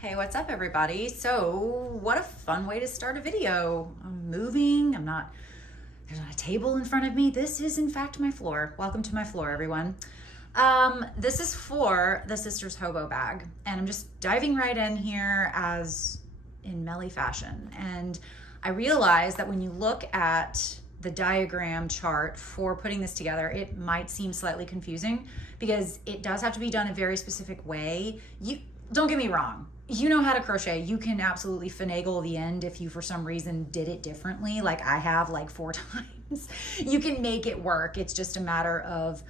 Hey, what's up everybody? So what a fun way to start a video. I'm moving, there's not a table in front of me. This is in fact my floor. Welcome to my floor, everyone. This is for the Sisters Hobo Bag, and I'm just diving right in here as in Melly fashion. And I realized that when you look at the diagram chart for putting this together, it might seem slightly confusing because it does have to be done a very specific way. Don't get me wrong. You know how to crochet. You can absolutely finagle the end if you for some reason did it differently, like I have like 4 times. You can make it work. It's just a matter of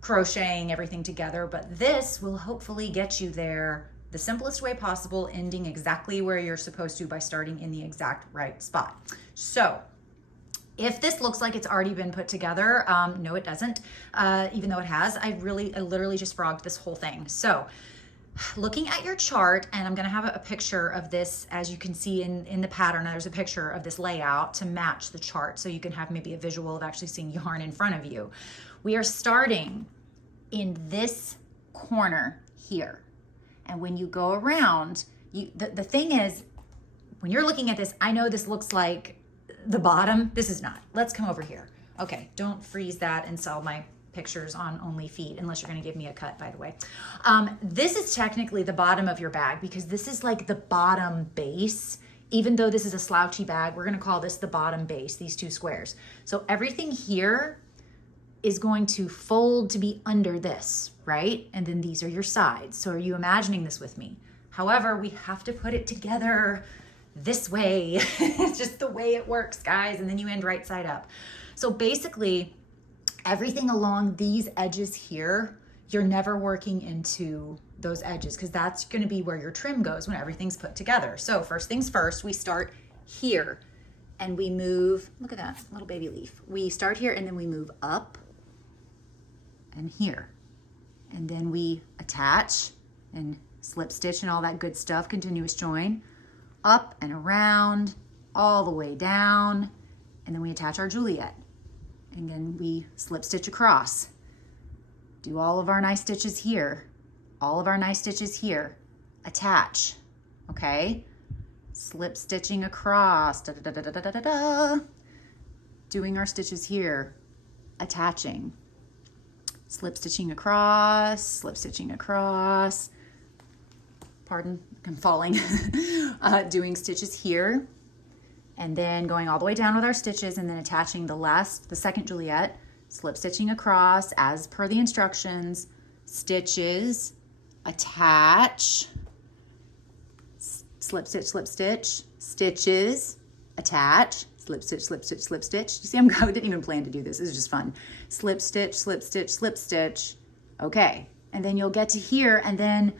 crocheting everything together, but this will hopefully get you there the simplest way possible, ending exactly where you're supposed to by starting in the exact right spot. So if this looks like it's already been put together, no it doesn't, even though it has. I literally just frogged this whole thing. So looking at your chart, and I'm gonna have a picture of this, as you can see in the pattern, there's a picture of this layout to match the chart so you can have maybe a visual of actually seeing yarn in front of you. We are starting in this corner here. And when you go around, the thing is, when you're looking at this, I know this looks like the bottom. This is not. Let's come over here. Okay, don't freeze that and sell my pictures on only feet, unless you're gonna give me a cut, by the way. This is technically the bottom of your bag because this is like the bottom base. Even though this is a slouchy bag, we're gonna call this the bottom base, these 2 squares. So everything here is going to fold to be under this, right? And then these are your sides. So are you imagining this with me? However, we have to put it together this way. It's just the way it works, guys. And then you end right side up. So basically, everything along these edges here, you're never working into those edges because that's going to be where your trim goes when everything's put together. So first things first, we start here and we move, look at that little baby leaf. We start here and then we move up and here. And then we attach and slip stitch and all that good stuff, continuous join, up and around, all the way down. And then we attach our Juliet. And then we slip stitch across. Do all of our nice stitches here. All of our nice stitches here. Attach, okay? Slip stitching across, da, da, da, da, da, da, da, da. Doing our stitches here. Attaching. Slip stitching across, slip stitching across. Pardon, I'm falling. Doing stitches here. And then going all the way down with our stitches and then attaching the second Juliet, slip stitching across as per the instructions, stitches, attach, slip stitch, stitches, attach, slip stitch, slip stitch, slip stitch. You see, I didn't even plan to do this. This is just fun. Slip stitch, slip stitch, slip stitch. Okay, and then you'll get to here, and then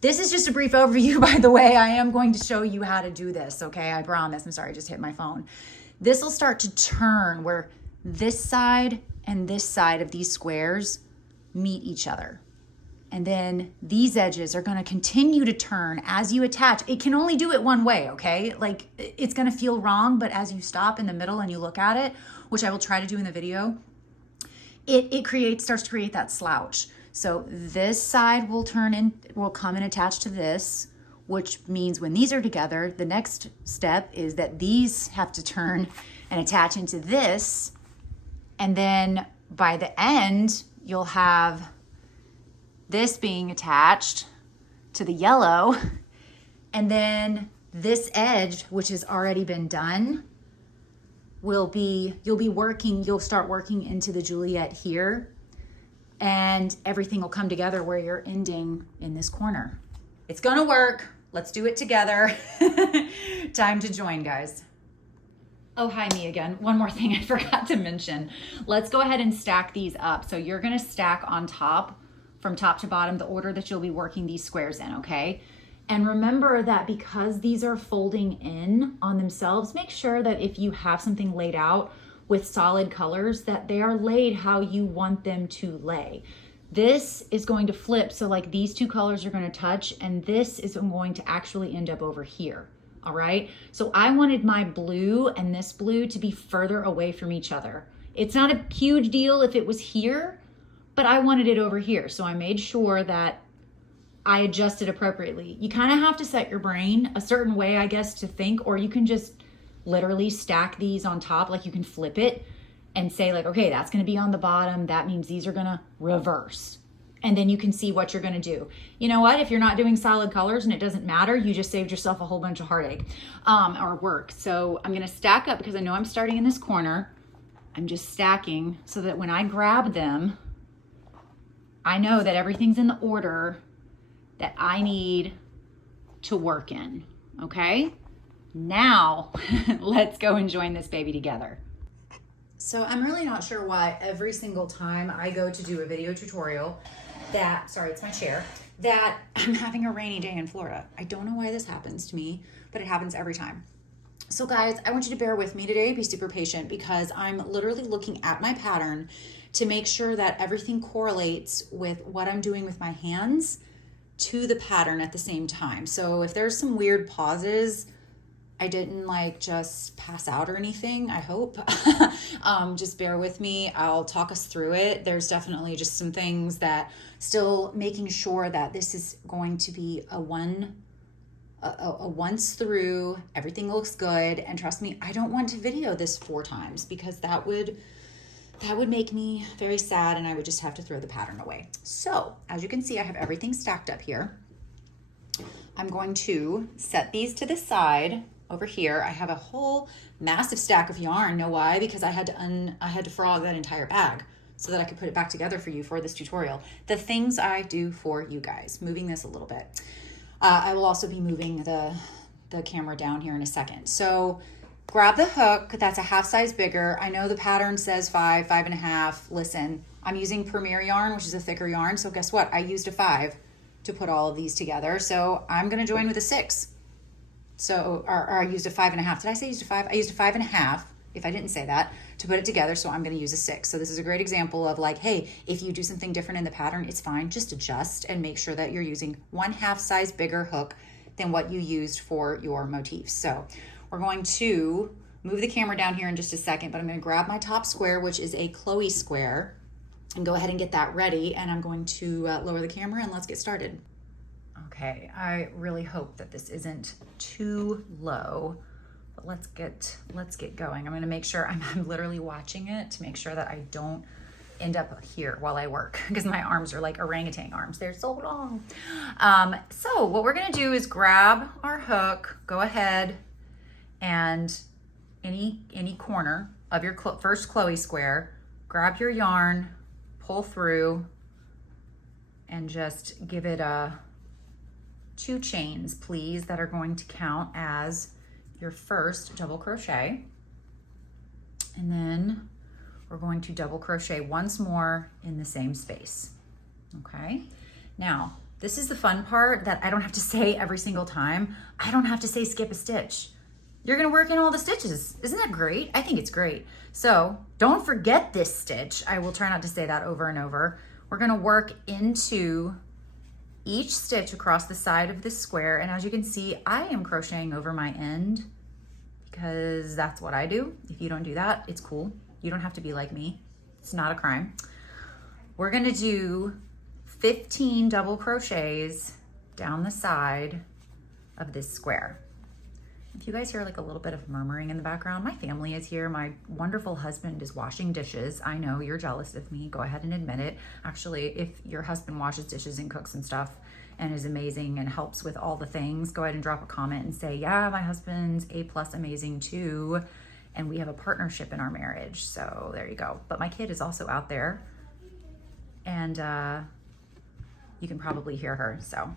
this is just a brief overview, by the way. I am going to show you how to do this, okay? I promise. I'm sorry, I just hit my phone. This will start to turn where this side and this side of these squares meet each other. And then these edges are gonna continue to turn as you attach. It can only do it one way, okay? Like, it's gonna feel wrong, but as you stop in the middle and you look at it, which I will try to do in the video, it starts to create that slouch. So this side will come and attach to this, which means when these are together, the next step is that these have to turn and attach into this. And then by the end, you'll have this being attached to the yellow. And then this edge, which has already been done, you'll start working into the Juliet here. And everything will come together where you're ending in this corner. It's gonna work. Let's do it together. Time to join, guys. Oh, hi, me again. One more thing I forgot to mention. Let's go ahead and stack these up. So you're gonna stack on top, from top to bottom, the order that you'll be working these squares in, okay? And remember that because these are folding in on themselves, make sure that if you have something laid out with solid colors, that they are laid how you want them to lay. This is going to flip, so like these 2 colors are going to touch, and this is going to actually end up over here, all right? So I wanted my blue and this blue to be further away from each other. It's not a huge deal if it was here, but I wanted it over here. So I made sure that I adjusted appropriately. You kind of have to set your brain a certain way, I guess, to think, or you can just literally stack these on top. Like you can flip it and say like, okay, that's going to be on the bottom. That means these are going to reverse. And then you can see what you're going to do. You know what? If you're not doing solid colors and it doesn't matter, you just saved yourself a whole bunch of heartache or work. So I'm going to stack up because I know I'm starting in this corner. I'm just stacking so that when I grab them, I know that everything's in the order that I need to work in. Okay? Now let's go and join this baby together. So I'm really not sure why every single time I go to do a video tutorial sorry, it's my chair, that I'm having a rainy day in Florida. I don't know why this happens to me, but it happens every time. So guys, I want you to bear with me today, be super patient, because I'm literally looking at my pattern to make sure that everything correlates with what I'm doing with my hands to the pattern at the same time. So if there's some weird pauses, I didn't like just pass out or anything, I hope. Just bear with me. I'll talk us through it. There's definitely just some things that still making sure that this is going to be a once through, everything looks good. And trust me, I don't want to video this 4 times because that would make me very sad and I would just have to throw the pattern away. So as you can see, I have everything stacked up here. I'm going to set these to the side. Over here, I have a whole massive stack of yarn. Know why? Because I had to frog that entire bag so that I could put it back together for you for this tutorial. The things I do for you guys. Moving this a little bit. I will also be moving the camera down here in a second. So grab the hook. That's a half size bigger. I know the pattern says 5, 5.5. Listen, I'm using Premier yarn, which is a thicker yarn. So guess what? I used a 5 to put all of these together. So I'm going to join with a 6. So, or I used a 5.5. Did I say I used a 5? I used a 5.5, if I didn't say that, to put it together. So I'm going to use a 6. So this is a great example of like, hey, if you do something different in the pattern, it's fine. Just adjust and make sure that you're using 1/2 size bigger hook than what you used for your motifs. So we're going to move the camera down here in just a second, but I'm going to grab my top square, which is a Chloe square, and go ahead and get that ready. And I'm going to lower the camera and let's get started. Okay, I really hope that this isn't too low, but let's get going. I'm gonna make sure I'm literally watching it to make sure that I don't end up here while I work because my arms are like orangutan arms. They're so long. So what we're gonna do is grab our hook, go ahead and any corner of your first Chloe square, grab your yarn, pull through, and just give it a 2 chains, please, that are going to count as your first double crochet. And then we're going to double crochet once more in the same space. Okay. Now, this is the fun part that I don't have to say every single time. I don't have to say skip a stitch. You're going to work in all the stitches. Isn't that great? I think it's great. So don't forget this stitch. I will try not to say that over and over. We're going to work into each stitch across the side of this square. And as you can see, I am crocheting over my end because that's what I do. If you don't do that, it's cool. You don't have to be like me. It's not a crime. We're gonna do 15 double crochets down the side of this square. If you guys hear like a little bit of murmuring in the background, my family is here. My wonderful husband is washing dishes. I know you're jealous of me. Go ahead and admit it. Actually, if your husband washes dishes and cooks and stuff and is amazing and helps with all the things, go ahead and drop a comment and say, yeah, my husband's A+ amazing too. And we have a partnership in our marriage. So there you go. But my kid is also out there and you can probably hear her. So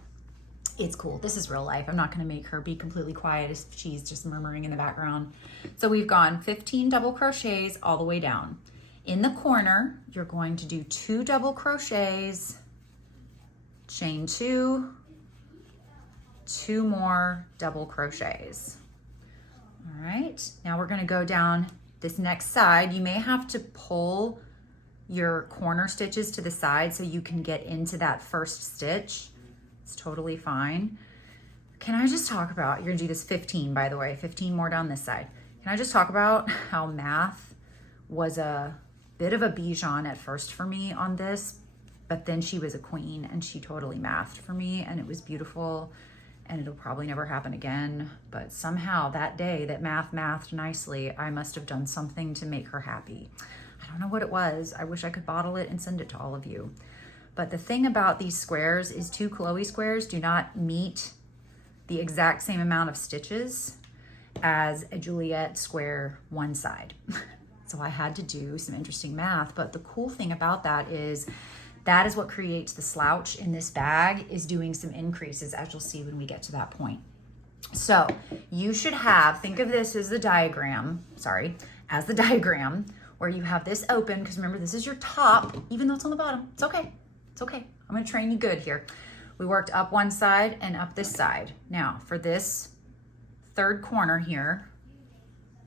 it's cool. This is real life. I'm not going to make her be completely quiet if she's just murmuring in the background. So we've gone 15 double crochets all the way down. In the corner, you're going to do 2 double crochets, chain 2, 2 more double crochets. All right. Now we're going to go down this next side. You may have to pull your corner stitches to the side so you can get into that first stitch. It's totally fine. Can I just talk about, you're gonna do this 15, by the way, 15 more down this side. Can I just talk about how math was a bit of a Bijan at first for me on this, but then she was a queen and she totally mathed for me, and it was beautiful, and it'll probably never happen again. But somehow that day that mathed nicely, I must have done something to make her happy. I don't know what it was. I wish I could bottle it and send it to all of you. But the thing about these squares is 2 Chloe squares do not meet the exact same amount of stitches as a Juliet square one side. So I had to do some interesting math, but the cool thing about that is what creates the slouch in this bag, is doing some increases, as you'll see when we get to that point. So you should have, think of this as the diagram, where you have this open, because remember, this is your top, even though it's on the bottom. It's okay. It's okay. I'm going to train you good here. We worked up one side and up this side. Now, for this third corner here,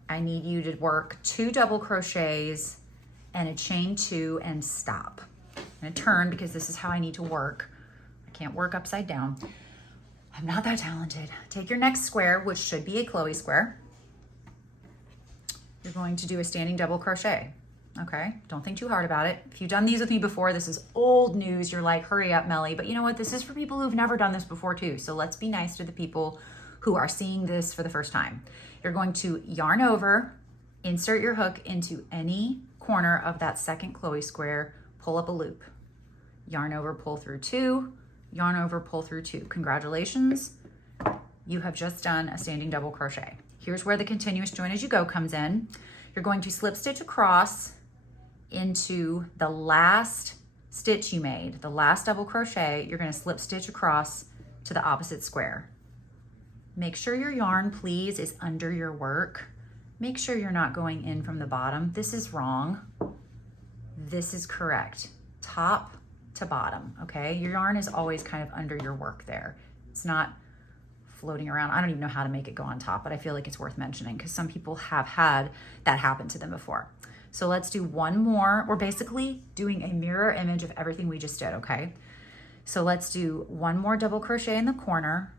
I need you to work 2 double crochets and a chain 2 and stop. I'm going to turn because this is how I need to work. I can't work upside down. I'm not that talented. Take your next square, which should be a Chloe square. You're going to do a standing double crochet. Okay, don't think too hard about it. If you've done these with me before, this is old news. You're like, hurry up, Melly. But you know what? This is for people who've never done this before too. So let's be nice to the people who are seeing this for the first time. You're going to yarn over, insert your hook into any corner of that second Chloe square, pull up a loop. Yarn over, pull through 2, yarn over, pull through 2. Congratulations, you have just done a standing double crochet. Here's where the continuous join as you go comes in. You're going to slip stitch across into the last stitch you made, the last double crochet. You're going to slip stitch across to the opposite square. Make sure your yarn, please, is under your work. Make sure you're not going in from the bottom. This is wrong. This is correct. Top to bottom, okay? Your yarn is always kind of under your work there. It's not floating around. I don't even know how to make it go on top, but I feel like it's worth mentioning because some people have had that happen to them before. So let's do one more. We're basically doing a mirror image of everything we just did, okay? So let's do one more double crochet in the corner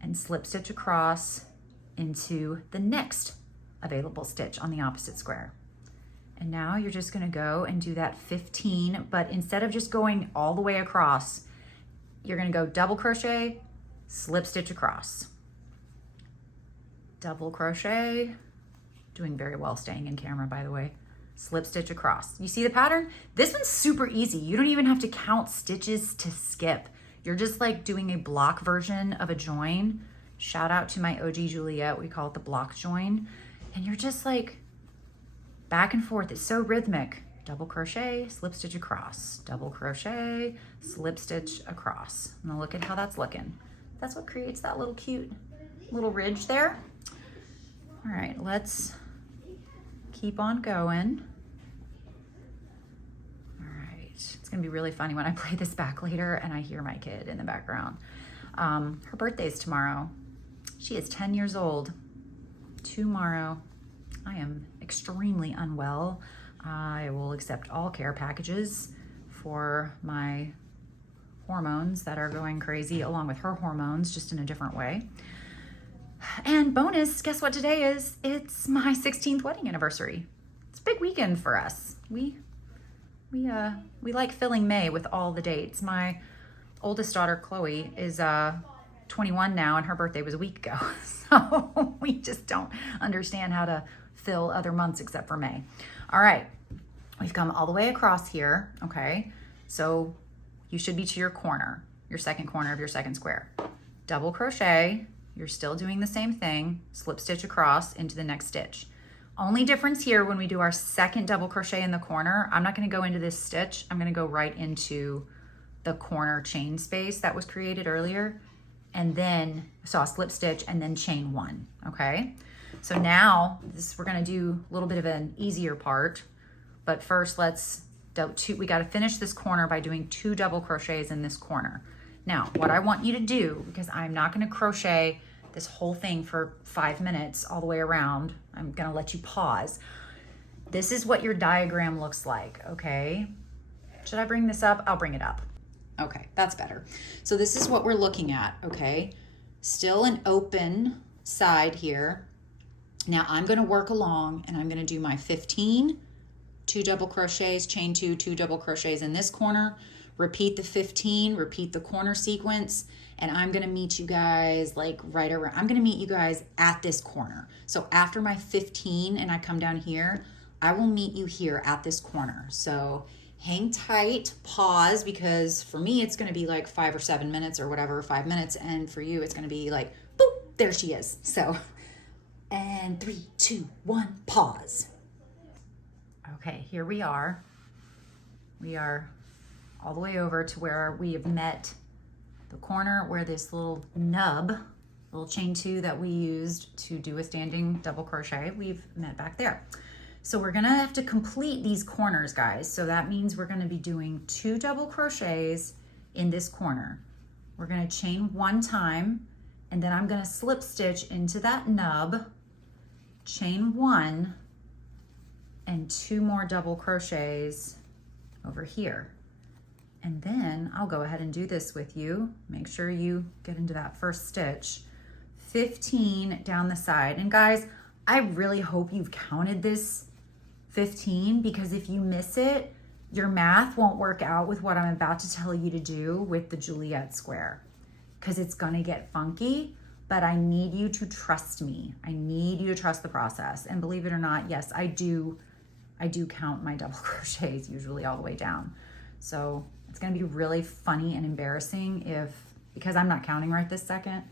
and slip stitch across into the next available stitch on the opposite square. And now you're just gonna go and do that 15, but instead of just going all the way across, you're gonna go double crochet, slip stitch across. Double crochet, doing very well staying in camera, by the way. Slip stitch across. You see the pattern? This one's super easy. You don't even have to count stitches to skip. You're just like doing a block version of a join. Shout out to my OG Juliet, we call it the block join. And you're just like back and forth. It's so rhythmic. Double crochet, slip stitch across. Double crochet, slip stitch across. Now look at how that's looking. That's what creates that little cute little ridge there. All right, let's keep on going. It's gonna be really funny when I play this back later and I hear my kid in the background. Her birthday's tomorrow. She is 10 years old. Tomorrow. I am extremely unwell. I will accept all care packages for my hormones that are going crazy, along with her hormones, just in a different way. And bonus, guess what today is? It's my 16th wedding anniversary. It's a big weekend for us. We like filling May with all the dates. My oldest daughter, Chloe, is 21 now, and her birthday was a week ago. So we just don't understand how to fill other months except for May. All right, we've come all the way across here, okay? So you should be to your corner, your second corner of your second square. Double crochet, you're still doing the same thing, slip stitch across into the next stitch. Only difference here when we do our second double crochet in the corner, I'm not gonna go into this stitch, I'm gonna go right into the corner chain space that was created earlier, and then, so I'll slip stitch and then chain 1, okay? So now, we're gonna do a little bit of an easier part, but first we gotta finish this corner by doing 2 double crochets in this corner. Now, what I want you to do, because I'm not gonna crochet this whole thing for 5 minutes all the way around, I'm gonna let you pause. This is what your diagram looks like, okay? Should I bring this up? I'll bring it up. Okay, that's better. So this is what we're looking at, okay? Still an open side here. Now I'm gonna work along and I'm gonna do my 15, 2 double crochets, chain 2, 2 double crochets in this corner. repeat the 15, repeat the corner sequence, and I'm gonna meet you guys like right around, I'm gonna meet you guys at this corner. So after my 15 and I come down here, I will meet you here at this corner. So hang tight, pause, because for me, it's gonna be like 5 or 7 minutes or whatever, 5 minutes. And for you, it's gonna be like, boop, there she is. So, and 3, 2, 1, pause. Okay, here we are. We are all the way over to where we have met the corner where this little nub, little chain 2 that we used to do a standing double crochet, we've met back there. So we're gonna have to complete these corners, guys. So that means we're gonna be doing 2 double crochets in this corner. We're gonna chain 1 time, and then I'm gonna slip stitch into that nub, chain 1, and 2 more double crochets over here. And then I'll go ahead and do this with you. Make sure you get into that first stitch. 15 down the side. And guys, I really hope you've counted this 15, because if you miss it, your math won't work out with what I'm about to tell you to do with the Juliet square, because it's gonna get funky, but I need you to trust me. I need you to trust the process. And believe it or not, yes, I do count my double crochets usually all the way down. So it's gonna be really funny and embarrassing because I'm not counting right this second.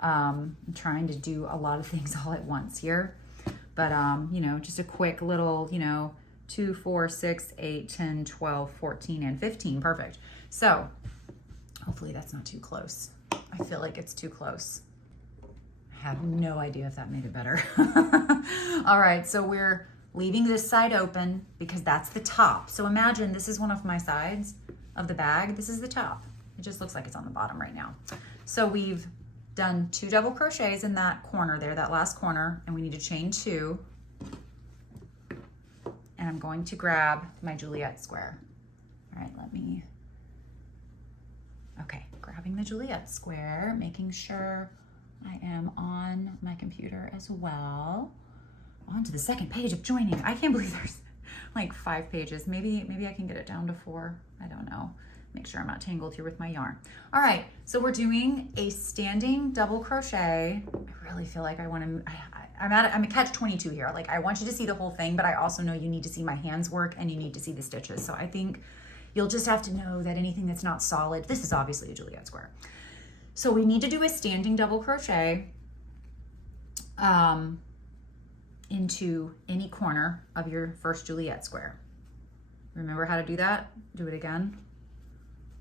I'm trying to do a lot of things all at once here. But, you know, just a quick little, 2, 4, 6, 8, 10, 12, 14, and 15. Perfect. So hopefully that's not too close. I feel like it's too close. I have no idea if that made it better. All right, so we're leaving this side open because that's the top. So imagine this is one of my sides of the bag. This is the top. It just looks like it's on the bottom right now. So we've done 2 double crochets in that corner there, that last corner, and we need to chain 2. And I'm going to grab my Juliet square. All right, okay, grabbing the Juliet square, making sure I am on my computer as well. On to the second page of joining. I can't believe there's like 5 pages. Maybe I can get it down to 4. I don't know. Make sure I'm not tangled here with my yarn. All right, so we're doing a standing double crochet. I really feel like I'm a catch-22 here. Like, I want you to see the whole thing, but I also know you need to see my hands work and you need to see the stitches. So I think you'll just have to know that anything that's not solid, this is obviously a Juliet square. So we need to do a standing double crochet into any corner of your first Juliet square. Remember how to do that? Do it again.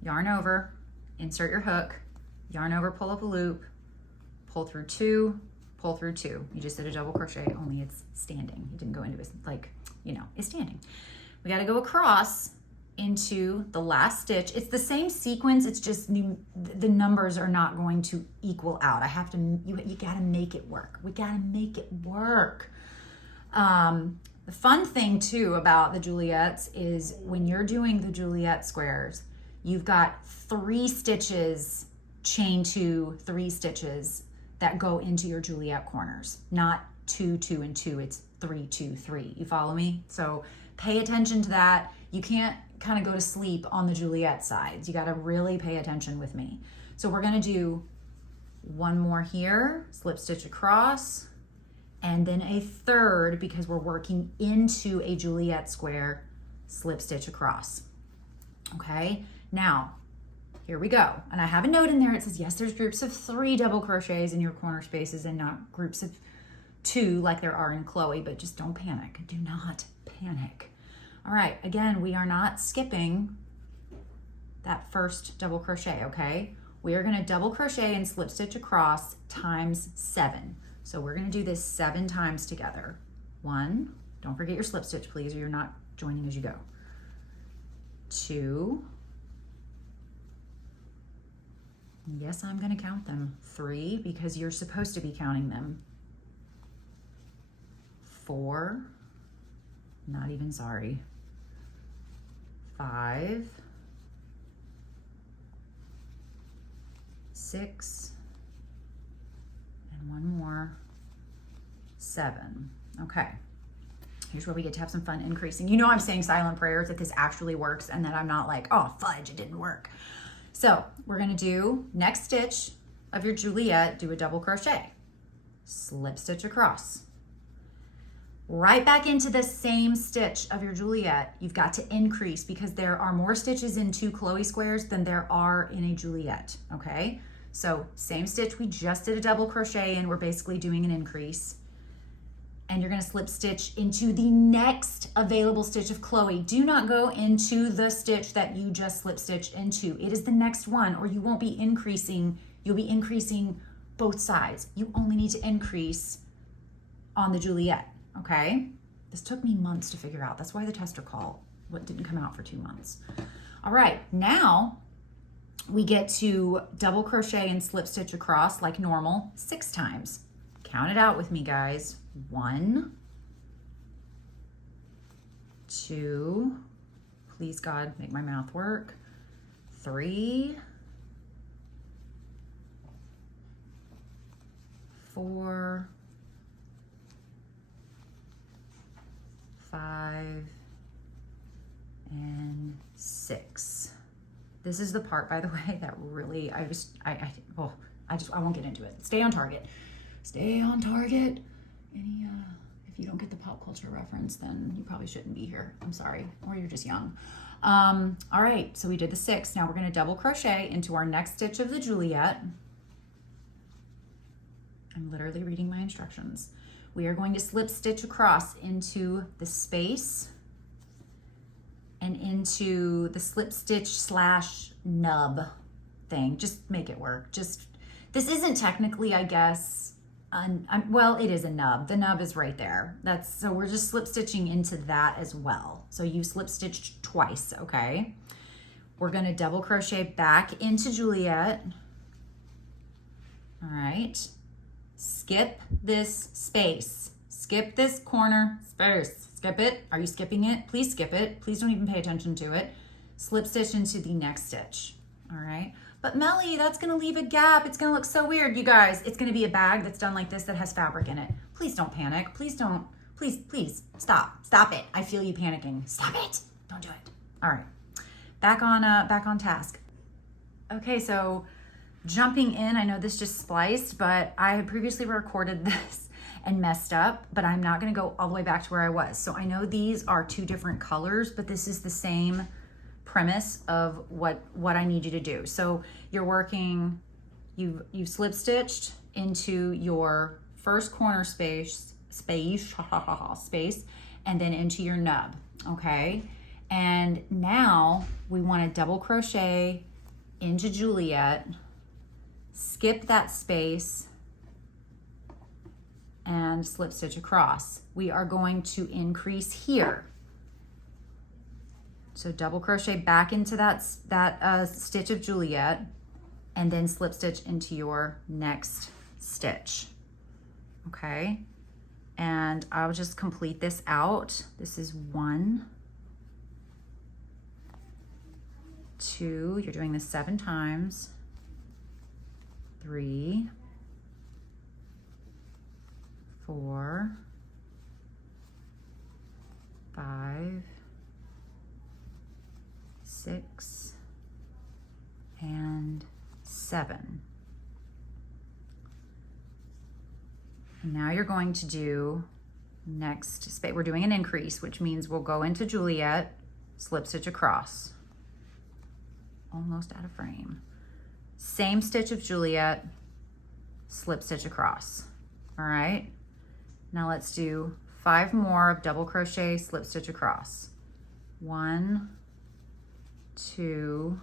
Yarn over, insert your hook, yarn over, pull up a loop, pull through 2, pull through 2. You just did a double crochet, only it's standing. You didn't go into it like, it's standing. We got to go across into the last stitch. It's the same sequence, it's just the numbers are not going to equal out. You got to make it work. We got to make it work. The fun thing too about the Juliets is when you're doing the Juliet squares, you've got 3 stitches, chain 2, 3 stitches that go into your Juliet corners, not 2, 2, and 2. It's 3, 2, 3. You follow me? So pay attention to that. You can't kind of go to sleep on the Juliet sides. You got to really pay attention with me. So we're going to do 1 more here, slip stitch across, and then a 3rd, because we're working into a Juliet square, slip stitch across. Okay, now here we go. And I have a note in there. It says, yes, there's groups of 3 double crochets in your corner spaces and not groups of 2 like there are in Chloe, but just don't panic. Do not panic. All right, again, we are not skipping that first double crochet, okay? We are gonna double crochet and slip stitch across times 7. So we're gonna do this 7 times together. 1, don't forget your slip stitch, please, or you're not joining as you go. 2, yes, I'm gonna count them. 3, because you're supposed to be counting them. 4, not even sorry. 5, 6, and 1 more, 7. Okay, Here's where we get to have some fun increasing. You know, I'm saying silent prayers that this actually works and that I'm not like, oh, fudge, it didn't work. So we're gonna do next stitch of your Juliet, do a double crochet, slip stitch across. Right back into the same stitch of your Juliet. You've got to increase because there are more stitches in 2 Chloe squares than there are in a Juliet, okay? So same stitch, we just did a double crochet and we're basically doing an increase. And you're gonna slip stitch into the next available stitch of Chloe. Do not go into the stitch that you just slip stitched into. It is the next one, or you won't be increasing. You'll be increasing both sides. You only need to increase on the Juliet, okay? This took me months to figure out. That's why the tester call didn't come out for 2 months. All right, now we get to double crochet and slip stitch across like normal 6 times. Count it out with me, guys. 1, 2, please God, make my mouth work. 3, 4, 5, and 6. This is the part, by the way, that really, I won't get into it. Stay on target. Stay on target. If you don't get the pop culture reference, then you probably shouldn't be here. I'm sorry, or you're just young. All right, so we did the 6. Now we're gonna double crochet into our next stitch of the Juliet. I'm literally reading my instructions. We are going to slip stitch across into the space and into the slip stitch / nub thing. Just make it work. This isn't technically, I guess, well, it is a nub. The nub is right there. So we're just slip stitching into that as well. So you slip stitched twice, okay? We're gonna double crochet back into Juliet. All right. Skip this space. Skip this corner space. Skip it. Are you skipping it? Please skip it. Please don't even pay attention to it. Slip stitch into the next stitch. All right. But Melly, that's gonna leave a gap. It's gonna look so weird. You guys, it's gonna be a bag that's done like this that has fabric in it. Please don't panic. Please don't, please stop. Stop it. I feel you panicking. Stop it. Don't do it. All right, back on task. Okay, so jumping in, I know this just spliced, but I had previously recorded this and messed up, but I'm not gonna go all the way back to where I was. So I know these are 2 different colors, but this is the same premise of what I need you to do. So you're working, you've slip stitched into your first corner space, and then into your nub, okay? And now we want to double crochet into Juliet, skip that space, and slip stitch across. We are going to increase here. So double crochet back into that stitch of Juliet, and then slip stitch into your next stitch, okay? And I'll just complete this out. This is 1, 2, you're doing this 7 times, 3, 4, 5, 6, and 7. And now you're going to do next space. We're doing an increase, which means we'll go into Juliet, slip stitch across. Almost out of frame. Same stitch of Juliet, slip stitch across. All right. Now let's do 5 more of double crochet, slip stitch across. 1, 2,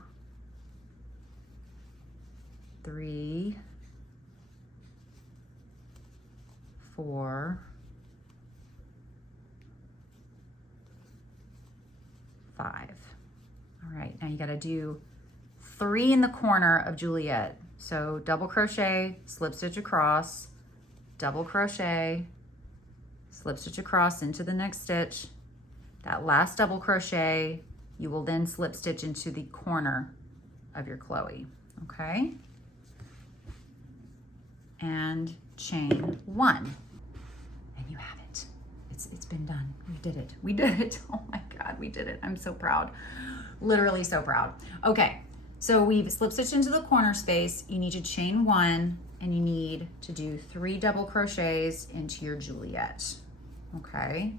3, 4, 5. All right, now you got to do 3 in the corner of Juliet. So double crochet, slip stitch across, double crochet, slip stitch across into the next stitch. That last double crochet, you will then slip stitch into the corner of your Chloe, okay? And chain 1, and you have it. It's it's been done. We did it. We did it. Oh my God, we did it. I'm so proud. Literally so proud. Okay, so we've slip stitched into the corner space. You need to chain 1 and you need to do 3 double crochets into your Juliet. Okay.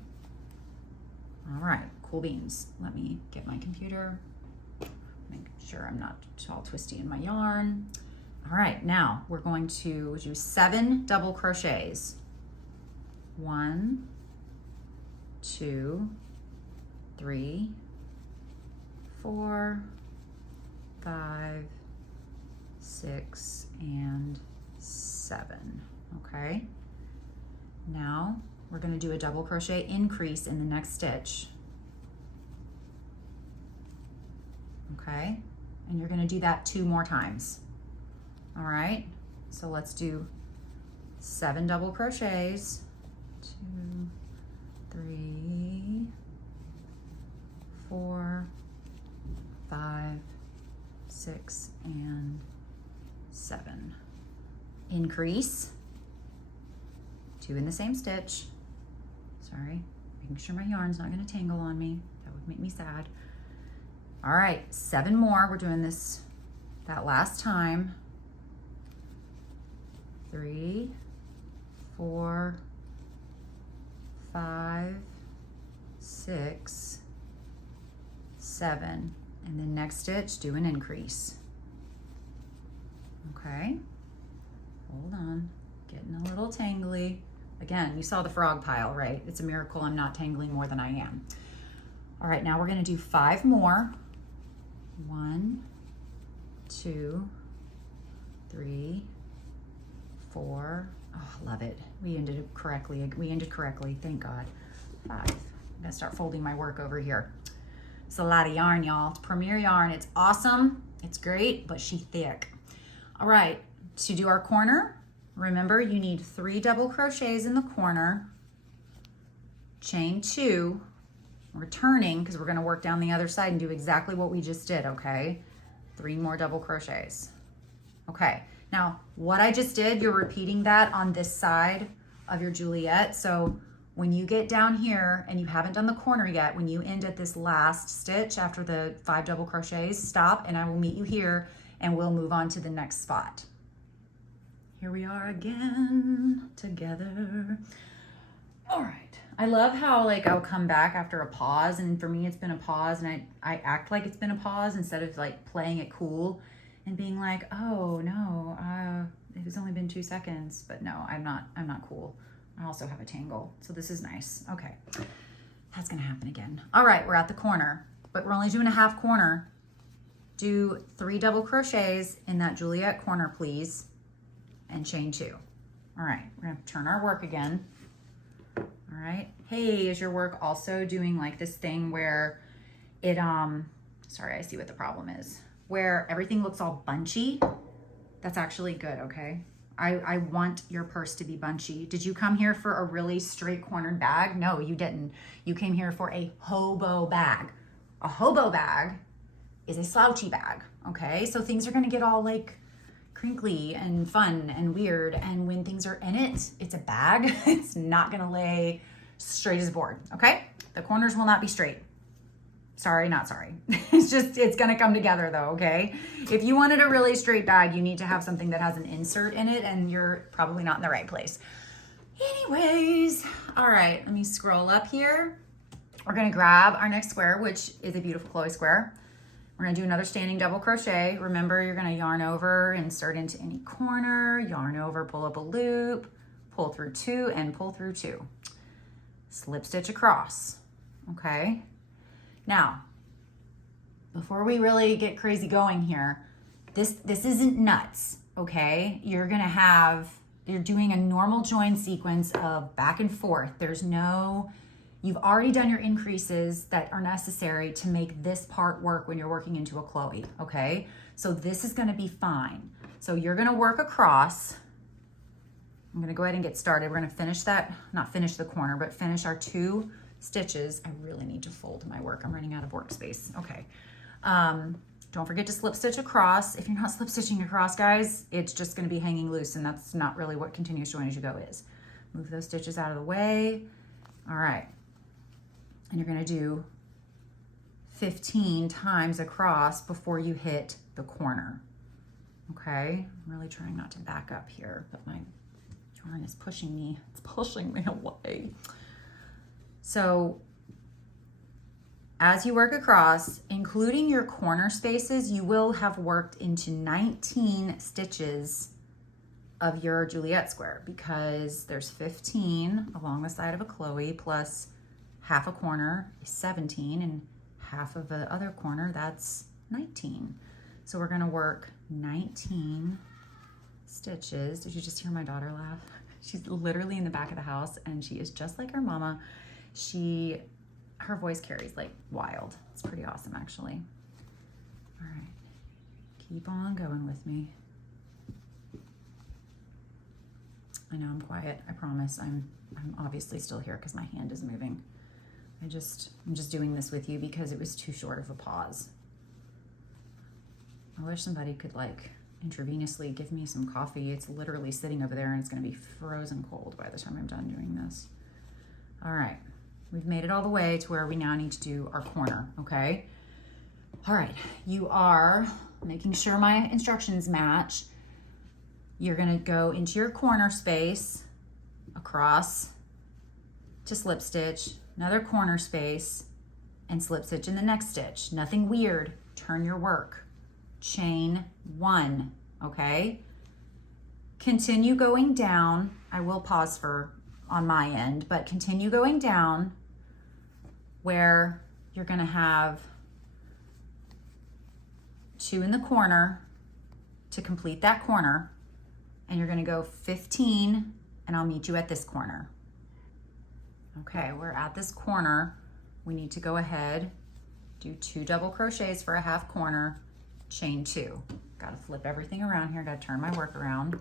All right, cool beans. Let me get my computer. Make sure I'm not all twisty in my yarn. All right, now we're going to do 7 double crochets. 1, 2, 3, 4, 5, 6, and 7. Okay. Now we're going to do a double crochet increase in the next stitch. Okay. And you're going to do that 2 more times. All right. So let's do 7 double crochets. 2, 3, 4, 5, 6, and 7. Increase. 2 in the same stitch. Sorry, making sure my yarn's not going to tangle on me. That would make me sad. All right, 7 more. We're doing this that last time. 3, 4, 5, 6, 7, and then next stitch, do an increase. Okay, hold on, getting a little tangly. Again, you saw the frog pile, right? It's a miracle I'm not tangling more than I am. All right, now we're gonna do 5 more. 1, 2, 3, 4. Oh, love it. We ended correctly. Thank God. 5. I'm gonna start folding my work over here. It's a lot of yarn, y'all. It's Premier yarn. It's awesome. It's great, but she's thick. All right, to do our corner, remember you need 3 double crochets in the corner, chain 2, we're turning because we're gonna work down the other side and do exactly what we just did, okay? 3 more double crochets. Okay, now what I just did, you're repeating that on this side of your Juliet. So when you get down here and you haven't done the corner yet, when you end at this last stitch after the 5 double crochets, stop and I will meet you here and we'll move on to the next spot. Here we are again together. All right. I love how like I'll come back after a pause, and for me it's been a pause, and I act like it's been a pause instead of like playing it cool and being like, oh no, it has only been 2 seconds, but no, I'm not cool. I also have a tangle, so this is nice. Okay, that's gonna happen again. All right, we're at the corner, but we're only doing a half corner. Do 3 double crochets in that Juliet corner, please, and chain 2. All right, we're gonna turn our work again. All right, hey, is your work also doing like this thing where it, sorry, I see what the problem is, where everything looks all bunchy? That's actually good, okay? I want your purse to be bunchy. Did you come here for a really straight cornered bag? No, you didn't. You came here for a hobo bag. A hobo bag is a slouchy bag, okay? So things are gonna get all like crinkly and fun and weird, and when things are in it, it's a bag. It's not gonna lay straight as a board, okay? The corners will not be straight. Sorry, not sorry. It's gonna come together though, okay? If you wanted a really straight bag, you need to have something that has an insert in it, and you're probably not in the right place. Anyways, all right, let me scroll up here. We're gonna grab our next square, which is a beautiful Chloe square. We're gonna do another standing double crochet. Remember, you're gonna yarn over, insert into any corner, yarn over, pull up a loop, pull through 2, and pull through 2. Slip stitch across, okay? Now, before we really get crazy going here, this isn't nuts, okay? You're doing a normal join sequence of back and forth. You've already done your increases that are necessary to make this part work when you're working into a Chloe, okay? So this is gonna be fine. So you're gonna work across. I'm gonna go ahead and get started. We're gonna finish that, not finish the corner, but finish our 2 stitches. I really need to fold my work. I'm running out of workspace. Okay. Don't forget to slip stitch across. If you're not slip stitching across, guys, it's just gonna be hanging loose, and that's not really what continuous join as you go is. Move those stitches out of the way. All right. And you're gonna do 15 times across before you hit the corner. Okay, I'm really trying not to back up here, but my yarn is pushing me. It's pushing me away. So as you work across, including your corner spaces, you will have worked into 19 stitches of your Juliet square, because there's 15 along the side of a Chloe plus half a corner is 17, and half of the other corner, that's 19. So we're gonna work 19 stitches. Did you just hear my daughter laugh? She's literally in the back of the house and she is just like her mama. Her voice carries like wild. It's pretty awesome actually. All right, keep on going with me. I know I'm quiet, I promise. I'm obviously still here because my hand is moving. I'm just doing this with you because it was too short of a pause. I wish somebody could like intravenously give me some coffee. It's literally sitting over there and it's gonna be frozen cold by the time I'm done doing this. All right, we've made it all the way to where we now need to do our corner, okay? All right, you are making sure my instructions match. You're gonna go into your corner space, across to slip stitch, another corner space, and slip stitch in the next stitch. Nothing weird, turn your work. Chain 1, okay? Continue going down. I will pause on my end, but continue going down where you're gonna have 2 in the corner to complete that corner, and you're gonna go 15, and I'll meet you at this corner. Okay, we're at this corner. We need to go ahead, do 2 double crochets for a half corner, chain 2. Gotta flip everything around here, gotta turn my work around.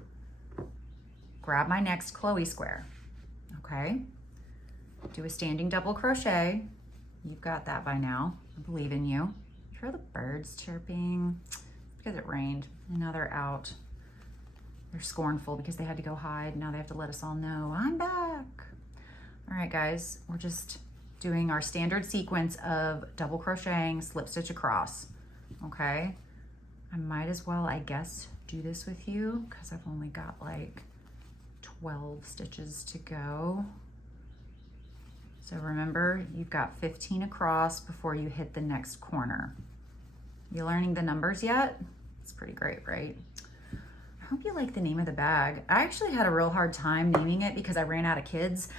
Grab my next Chloe square, okay? Do a standing double crochet. You've got that by now, I believe in you. You hear the birds chirping? It's because it rained, and now they're out. They're scornful because they had to go hide. Now they have to let us all know, I'm back. All right, guys, we're just doing our standard sequence of double crocheting, slip stitch across, okay? I might as well, I guess, do this with you because I've only got like 12 stitches to go. So remember, you've got 15 across before you hit the next corner. You learning the numbers yet? It's pretty great, right? I hope you like the name of the bag. I actually had a real hard time naming it because I ran out of kids.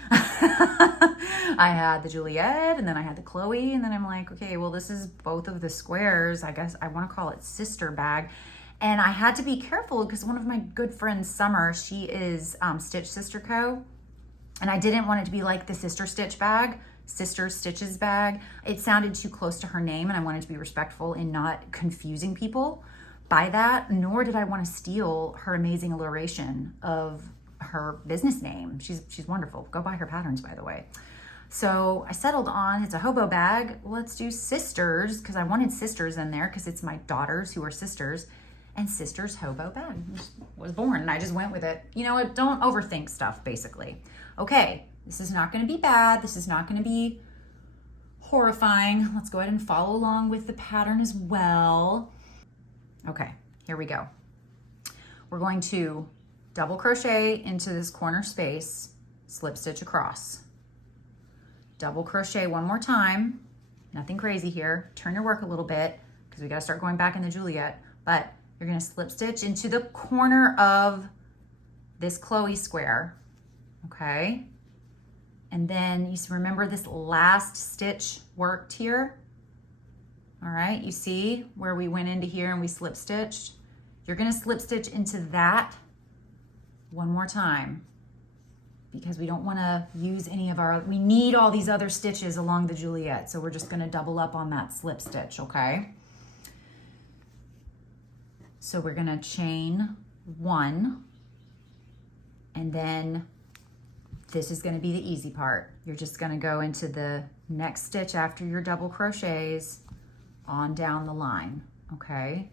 I had the Juliet and then I had the Chloe, and then I'm like, okay, well, this is both of the squares. I guess I want to call it Sister Bag. And I had to be careful because one of my good friends, Summer, she is Stitch Sister Co. And I didn't want it to be like the Sister Stitch bag, Sister Stitches bag. It sounded too close to her name, and I wanted to be respectful in not confusing people by that, nor did I want to steal her amazing alliteration of her business name. She's wonderful. Go buy her patterns, by the way. So I settled on, it's a hobo bag. Let's do Sisters, because I wanted sisters in there because it's my daughters who are sisters, and Sisters Hobo Bag was born, and I just went with it. You know what? Don't overthink stuff, basically. Okay, this is not going to be bad. This is not going to be horrifying. Let's go ahead and follow along with the pattern as well. Okay, here we go. We're going to double crochet into this corner space, slip stitch across. Double crochet one more time. Nothing crazy here. Turn your work a little bit because we got to start going back in the Juliet, but you're going to slip stitch into the corner of this Chloe square, okay? And then you remember this last stitch worked here. All right, you see where we went into here and we slip stitched? You're gonna slip stitch into that one more time because we don't wanna use any of we need all these other stitches along the Juliet, so we're just gonna double up on that slip stitch, okay? So we're gonna chain 1, and then this is gonna be the easy part. You're just gonna go into the next stitch after your double crochets on down the line, okay?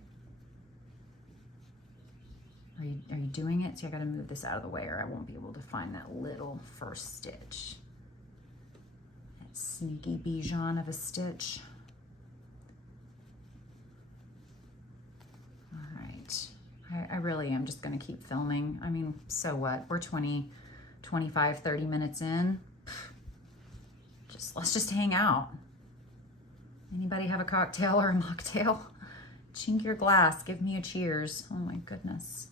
Are you doing it? See, I gotta move this out of the way or I won't be able to find that little first stitch. Sneaky Bijan of a stitch. All right. I really am just going to keep filming. I mean, so what? We're 20, 25, 30 minutes in. Let's just hang out. Anybody have a cocktail or a mocktail? Chink your glass. Give me a cheers. Oh my goodness.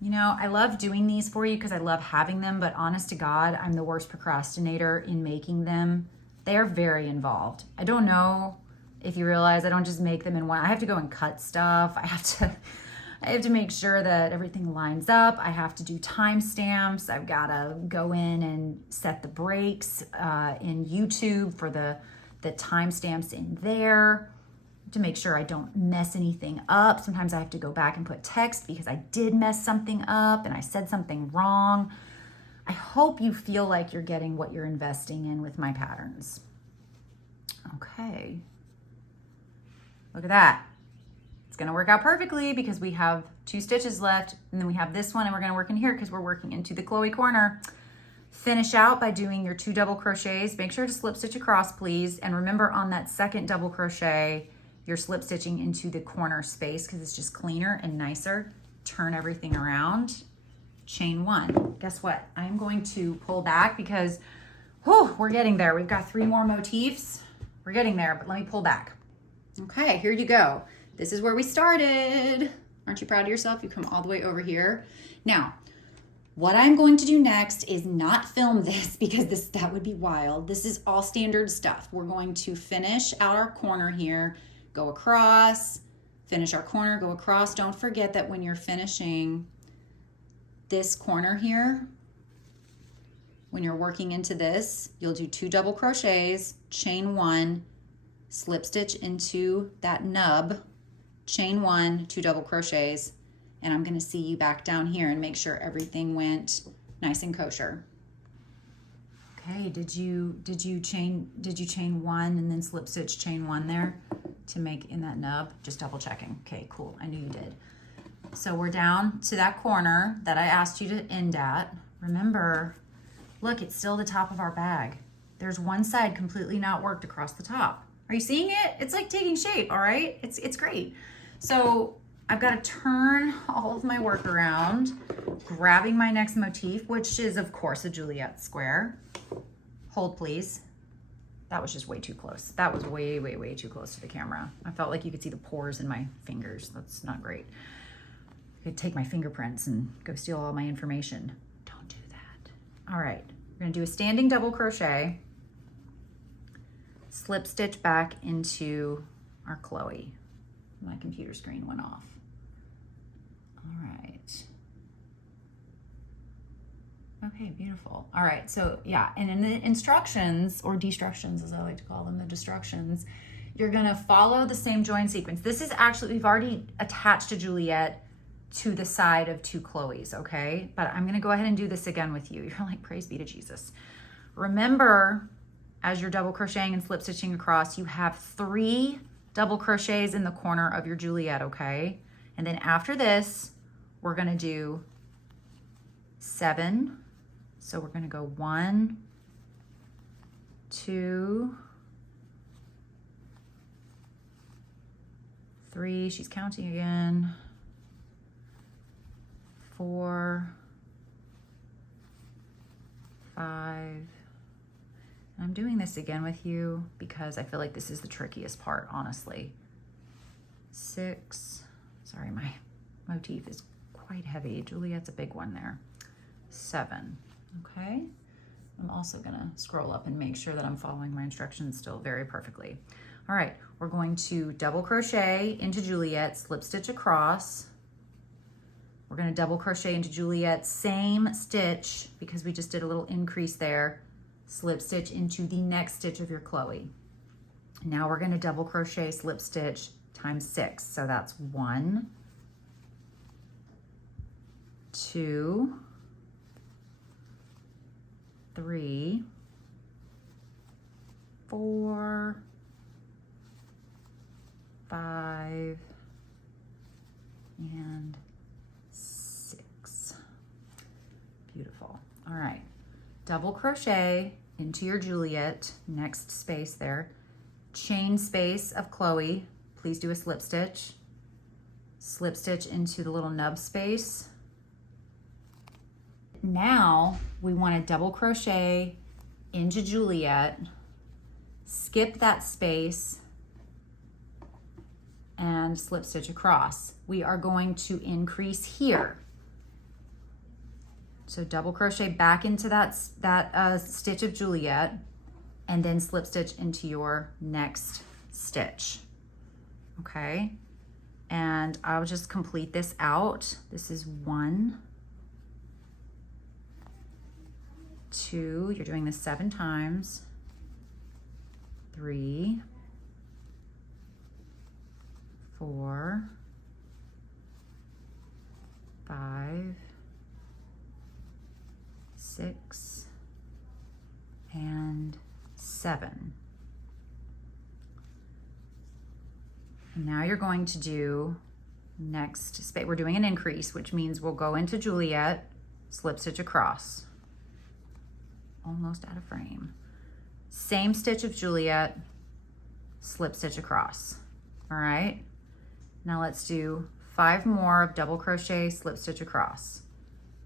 You know, I love doing these for you because I love having them, but honest to God, I'm the worst procrastinator in making them. They are very involved. I don't know if you realize I don't just make them in one. I have to go and cut stuff. I have to make sure that everything lines up. I have to do timestamps. I've got to go in and set the breaks in YouTube for the timestamps in there to make sure I don't mess anything up. Sometimes I have to go back and put text because I did mess something up and I said something wrong. I hope you feel like you're getting what you're investing in with my patterns. Okay. Look at that. It's gonna work out perfectly because we have 2 stitches left, and then we have this one, and we're gonna work in here because we're working into the Chloe corner. Finish out by doing your 2 double crochets. Make sure to slip stitch across, please. And remember, on that second double crochet, you're slip stitching into the corner space because it's just cleaner and nicer. Turn everything around. Chain 1. Guess what? I'm going to pull back because we're getting there. We've got 3 more motifs. We're getting there, but let me pull back. Okay, here you go. This is where we started. Aren't you proud of yourself? You come all the way over here. Now, what I'm going to do next is not film this because that would be wild. This is all standard stuff. We're going to finish out our corner here, go across, finish our corner, go across. Don't forget that when you're finishing this corner here, when you're working into this, you'll do 2 double crochets, chain 1, slip stitch into that nub, chain 1, 2 double crochets, and I'm going to see you back down here and make sure everything went nice and kosher. Okay, did you chain 1 and then slip stitch chain 1 there to make in that nub? Just double checking. Okay, cool. I knew you did. So we're down to that corner that I asked you to end at. Remember, look, it's still the top of our bag. There's one side completely not worked across the top. Are you seeing it? It's like taking shape, all right? It's great. So I've got to turn all of my work around, grabbing my next motif, which is, of course, a Juliet square. Hold, please. That was just way too close. That was way, way, way too close to the camera. I felt like you could see the pores in my fingers. That's not great. I could take my fingerprints and go steal all my information. Don't do that. All right, we're gonna do a standing double crochet, slip stitch back into our Chloe. My computer screen went off. All right. Okay, beautiful. All right, so yeah, and in the instructions, or destructions as I like to call them, the destructions, you're gonna follow the same join sequence. This is actually, we've already attached a Juliet to the side of 2 Chloes, okay? But I'm gonna go ahead and do this again with you. You're like, praise be to Jesus. Remember, as you're double crocheting and slip stitching across, you have 3 double crochets in the corner of your Juliet, okay? And then after this, we're gonna do 7. So we're gonna go 1, 2, 3, she's counting again, 4, 5. I'm doing this again with you because I feel like this is the trickiest part, honestly. 6, sorry, my motif is quite heavy. Juliet's a big one there. 7, okay? I'm also gonna scroll up and make sure that I'm following my instructions still very perfectly. All right, we're going to double crochet into Juliet, slip stitch across. We're gonna double crochet into Juliet, same stitch because we just did a little increase there, slip stitch into the next stitch of your Chloe. Now we're gonna double crochet, slip stitch times 6. So that's 1, 2, 3, 4, 5, and 6. Beautiful. All right, double crochet into your Juliet, next space there, chain space of Chloe, please do a slip stitch into the little nub space. Now we want to double crochet into Juliet, skip that space, and slip stitch across. We are going to increase here. So double crochet back into that stitch of Juliet, and then slip stitch into your next stitch. Okay, and I'll just complete this out. This is 1, 2, you're doing this 7 times, 3, 4, 5, 6, and 7. And now you're going to do next space. We're doing an increase, which means we'll go into Juliet, slip stitch across. Almost out of frame. Same stitch of Juliet, slip stitch across. All right. Now let's do 5 more of double crochet, slip stitch across.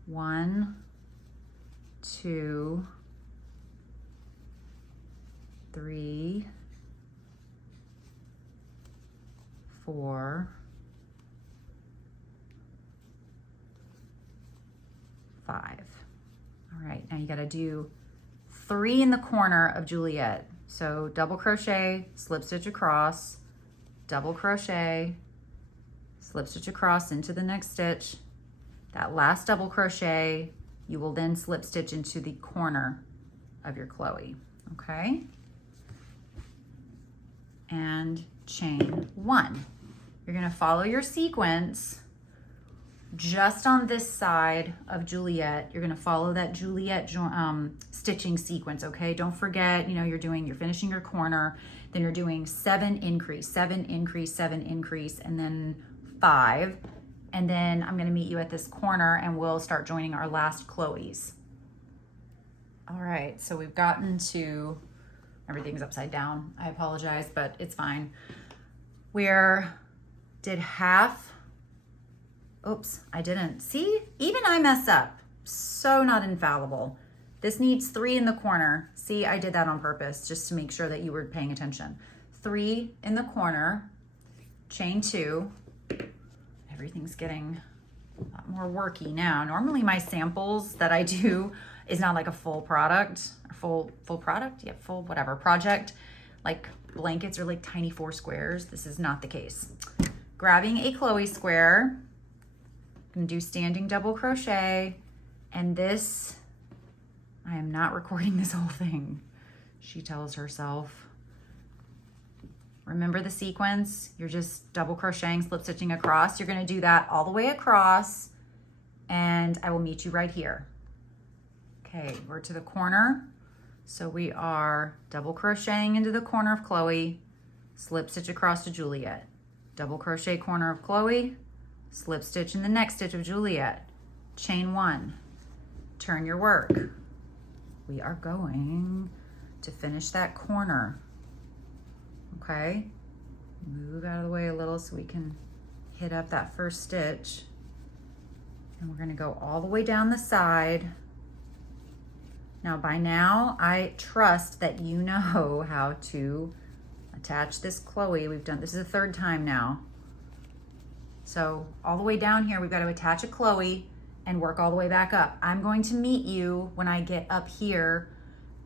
1, 2, 3, 4, 5. All right, now you got to do 3 in the corner of Juliet. So double crochet, slip stitch across, double crochet, slip stitch across into the next stitch. That last double crochet, you will then slip stitch into the corner of your Chloe, okay? And chain 1. You're gonna follow your sequence just on this side of Juliet. You're gonna follow that Juliet stitching sequence, okay? Don't forget, you're finishing your corner, then you're doing 7 increase, 7 increase, 7 increase, and then 5. And then I'm gonna meet you at this corner and we'll start joining our last Chloe's. All right, so we've gotten to, everything's upside down. I apologize, but it's fine. Did half. Oops, I didn't. See, even I mess up. So not infallible. This needs 3 in the corner. See, I did that on purpose just to make sure that you were paying attention. 3 in the corner, chain 2. Everything's getting a lot more worky now. Normally my samples that I do is not like a full product, or full product, yeah, full whatever project. Like blankets are like tiny 4 squares. This is not the case. Grabbing a Chloe square, I'm gonna do standing double crochet, and this, I am not recording this whole thing, she tells herself. Remember the sequence? You're just double crocheting, slip stitching across. You're gonna do that all the way across, and I will meet you right here. Okay, we're to the corner. So we are double crocheting into the corner of Chloe, slip stitch across to Juliet. Double crochet corner of Chloe, slip stitch in the next stitch of Juliet. Chain 1, turn your work. We are going to finish that corner. Okay, move out of the way a little so we can hit up that first stitch. And we're gonna go all the way down the side. Now by now, I trust that you know how to attach this Chloe. This is the 3rd time now. So all the way down here, we've got to attach a Chloe and work all the way back up. I'm going to meet you when I get up here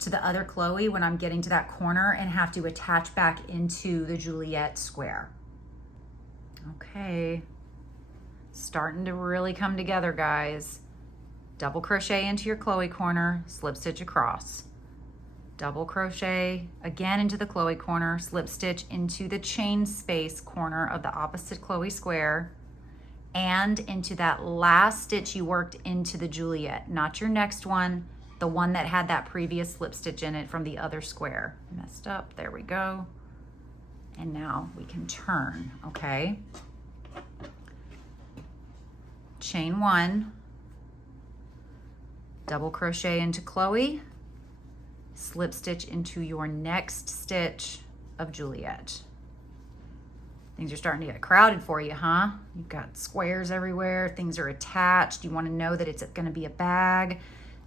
to the other Chloe, when I'm getting to that corner, and have to attach back into the Juliet square. Okay, starting to really come together, guys. Double crochet into your Chloe corner, slip stitch across. Double crochet again into the Chloe corner, slip stitch into the chain space corner of the opposite Chloe square, and into that last stitch you worked into the Juliet, not your next one, the one that had that previous slip stitch in it from the other square. Messed up, there we go. And now we can turn, okay? Chain 1, double crochet into Chloe, slip stitch into your next stitch of Juliet. Things are starting to get crowded for you, huh? You've got squares everywhere, things are attached. You want to know that it's going to be a bag.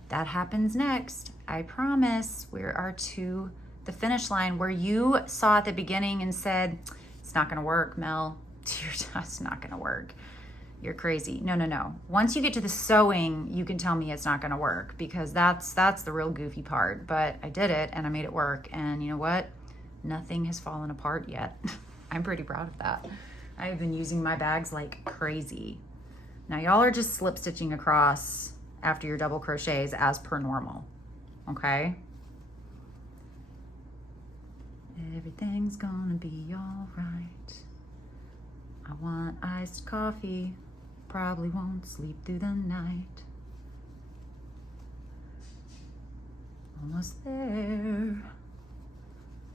That happens next. I promise. We are to the finish line where you saw at the beginning and said, it's not going to work, Mel. It's just not going to work. You're crazy. No, no, no. Once you get to the sewing, you can tell me it's not going to work, because that's the real goofy part. But I did it and I made it work. And you know what? Nothing has fallen apart yet. I'm pretty proud of that. I've been using my bags like crazy. Now y'all are just slip stitching across after your double crochets as per normal. Okay? Everything's gonna be all right. I want iced coffee. Probably won't sleep through the night. Almost there.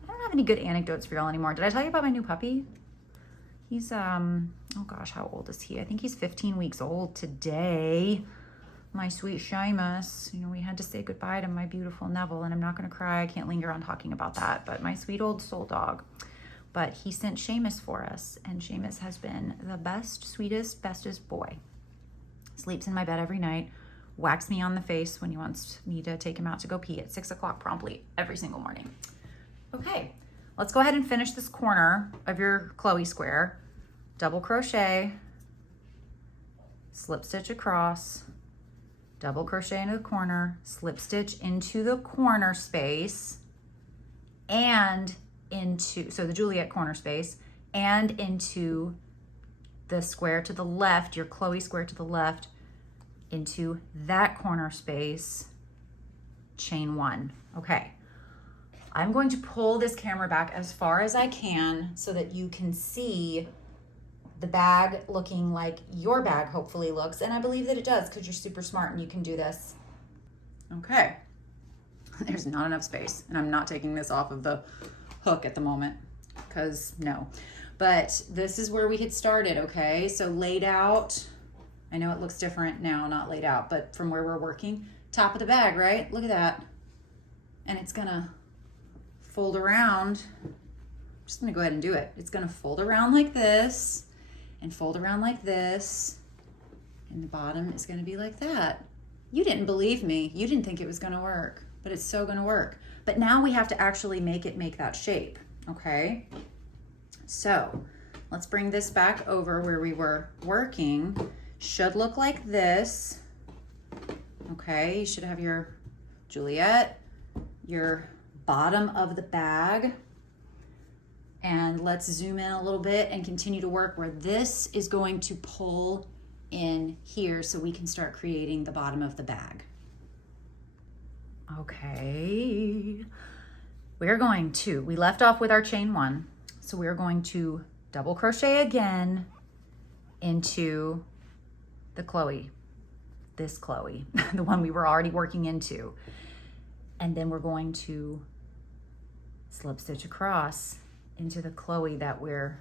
I don't have any good anecdotes for y'all anymore. Did I tell you about my new puppy? He's, oh gosh, how old is he? I think he's 15 weeks old today. My sweet Seamus. You know, we had to say goodbye to my beautiful Neville, and I'm not gonna cry. I can't linger on talking about that, but my sweet old soul dog. But he sent Seamus for us, and Seamus has been the best, sweetest, bestest boy. Sleeps in my bed every night, whacks me on the face when he wants me to take him out to go pee at 6 o'clock promptly every single morning. Okay, let's go ahead and finish this corner of your Chloe square. Double crochet, slip stitch across, double crochet into the corner, slip stitch into the corner space, and into, so the Juliet corner space, and into the square to the left, your Chloe square to the left, into that corner space, chain one. Okay, I'm going to pull this camera back as far as I can so that you can see the bag looking like your bag hopefully looks, and I believe that it does because you're super smart and you can do this. Okay, there's not enough space, and I'm not taking this off of the hook at the moment because no, but this is where we had started. Okay, so laid out, I know it looks different now, not laid out, but from where we're working, top of the bag, right? Look at that. And it's gonna fold around. I'm just gonna go ahead and do it. It's gonna fold around like this and fold around like this, and the bottom is gonna be like that. You didn't believe me. You didn't think it was gonna work, but it's so gonna work. But now we have to actually make it make that shape, okay? So let's bring this back over where we were working. Should look like this, okay? You should have your Juliet, your bottom of the bag, and let's zoom in a little bit and continue to work where this is going to pull in here so we can start creating the bottom of the bag. Okay, we left off with our chain one, so we're going to double crochet again into the Chloe, this Chloe, the one we were already working into, and then we're going to slip stitch across into the Chloe that we're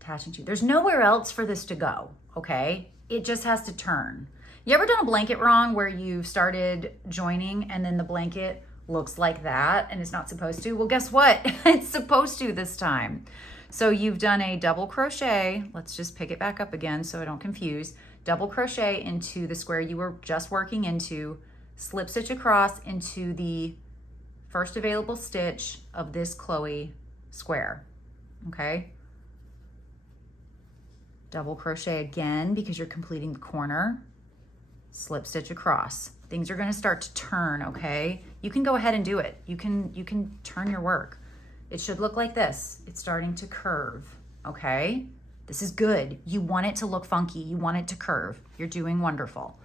attaching to. There's nowhere else for this to go, okay? It just has to turn. You ever done a blanket wrong where you've started joining and then the blanket looks like that and it's not supposed to? Well, guess what? It's supposed to this time. So you've done a double crochet. Let's just pick it back up again so I don't confuse. Double crochet into the square you were just working into, slip stitch across into the first available stitch of this Chloe square, okay? Double crochet again because you're completing the corner, slip stitch across. Things are gonna start to turn, okay? You can go ahead and do it. You can turn your work. It should look like this. It's starting to curve, okay? This is good. You want it to look funky. You want it to curve. You're doing wonderful.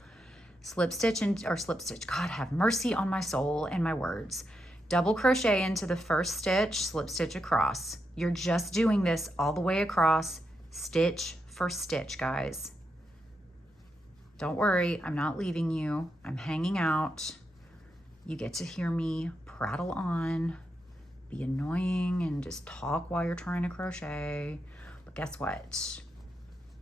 Slip stitch or slip stitch. God have mercy on my soul and my words. Double crochet into the first stitch, slip stitch across. You're just doing this all the way across, stitch for stitch, guys. Don't worry, I'm not leaving you. I'm hanging out. You get to hear me prattle on, be annoying, and just talk while you're trying to crochet. But guess what?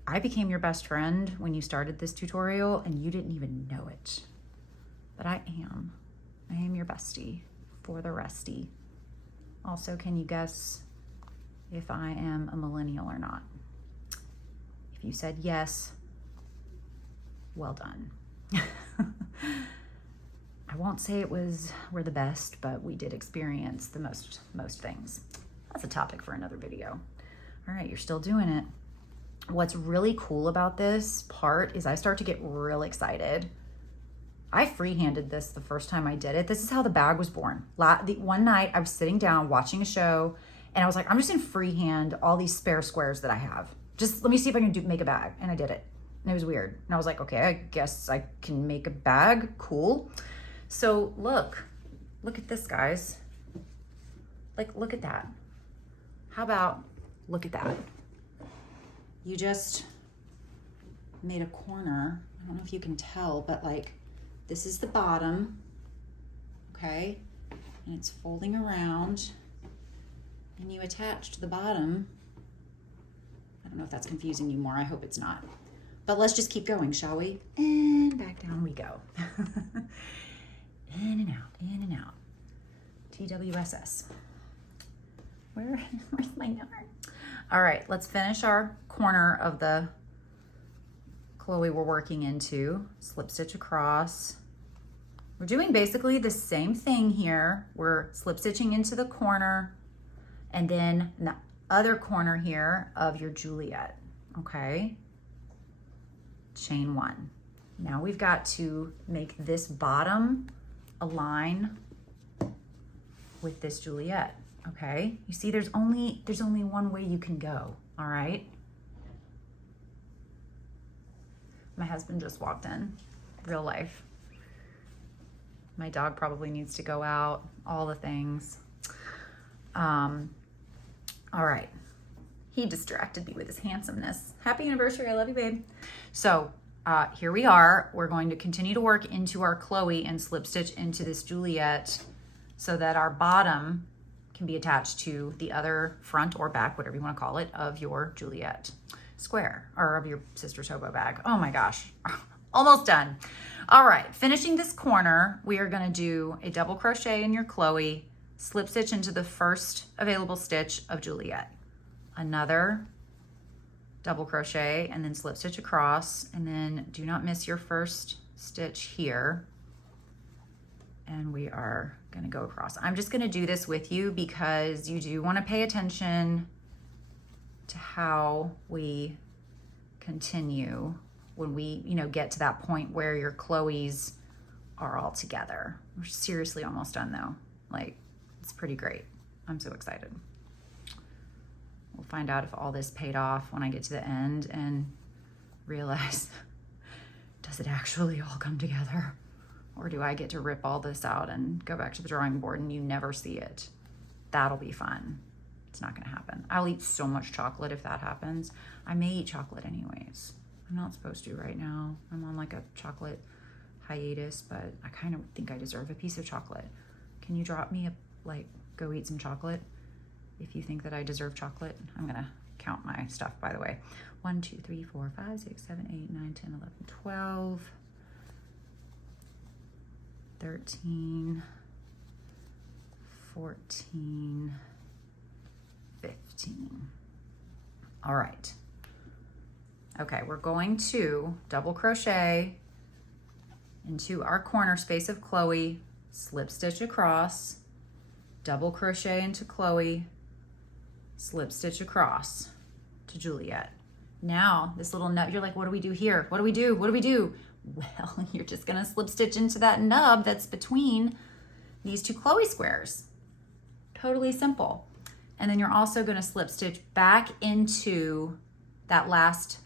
I became your best friend when you started this tutorial and you didn't even know it. But I am your bestie for the rusty. Also, can you guess if I am a millennial or not? If you said yes, well done. I won't say we're the best, but we did experience the most things. That's a topic for another video. All right, you're still doing it. What's really cool about this part is I start to get real excited. I freehanded this the first time I did it. This is how the bag was born. One night I was sitting down watching a show and I was like, I'm just gonna freehand all these spare squares that I have. Just let me see if I can make a bag. And I did it. And it was weird. And I was like, okay, I guess I can make a bag. Cool. So look at this, guys. Like, look at that. How about, look at that. You just made a corner. I don't know if you can tell, but like, this is the bottom, okay? And it's folding around, and you attach to the bottom. I don't know if that's confusing you more. I hope it's not. But let's just keep going, shall we? And back down we go. In and out, in and out. TWSS. Where's my yarn? All right, let's finish our corner of the Chloe we're working into. Slip stitch across. We're doing basically the same thing here. We're slip stitching into the corner and then in the other corner here of your Juliet, okay? Chain one. Now we've got to make this bottom align with this Juliet, okay? You see there's only one way you can go, all right? My husband just walked in, real life. My dog probably needs to go out, all the things. All right. He distracted me with his handsomeness. Happy anniversary, I love you, babe. So here we are. We're going to continue to work into our Chloe and slip stitch into this Juliet so that our bottom can be attached to the other front or back, whatever you want to call it, of your Juliet square or of your Sisters Hobo bag. Oh my gosh, almost done. All right, finishing this corner, we are gonna do a double crochet in your Chloe, slip stitch into the first available stitch of Juliet, another double crochet, and then slip stitch across, and then do not miss your first stitch here. And we are gonna go across. I'm just gonna do this with you because you do wanna pay attention to how we continue when we, get to that point where your Chloes are all together. We're seriously almost done though. Like, it's pretty great. I'm so excited. We'll find out if all this paid off when I get to the end and realize, does it actually all come together? Or do I get to rip all this out and go back to the drawing board and you never see it? That'll be fun. It's not gonna happen. I'll eat so much chocolate if that happens. I may eat chocolate anyways. I'm not supposed to right now. I'm on like a chocolate hiatus, but I kind of think I deserve a piece of chocolate. Can you drop me go eat some chocolate if you think that I deserve chocolate? I'm gonna count my stuff, by the way. 1, 2, 3, 4, 5, 6, 7, 8, 9, 10, 11, 12, 13, 14, 15. All right. Okay, we're going to double crochet into our corner space of Chloe, slip stitch across, double crochet into Chloe, slip stitch across to Juliet. Now, this little nub, you're like, what do we do here? What do we do? What do we do? Well, you're just gonna slip stitch into that nub that's between these two Chloe squares. Totally simple. And then you're also gonna slip stitch back into that last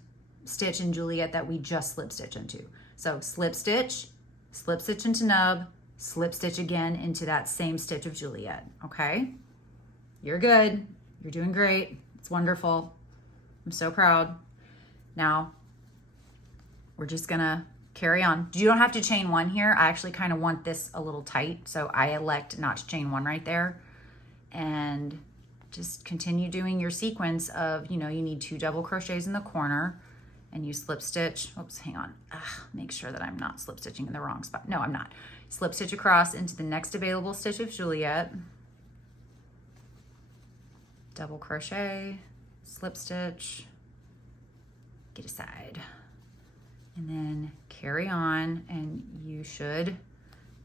stitch in Juliet that we just slip stitch into. So slip stitch into nub, slip stitch again into that same stitch of Juliet, okay? You're good, you're doing great, it's wonderful. I'm so proud. Now, we're just gonna carry on. You don't have to chain one here. I actually kind of want this a little tight, so I elect not to chain one right there. And just continue doing your sequence of, you need 2 double crochets in the corner, and you slip stitch. Oops, hang on. Make sure that I'm not slip stitching in the wrong spot. No, I'm not. Slip stitch across into the next available stitch of Juliet. Double crochet, slip stitch, get aside. And then carry on, and you should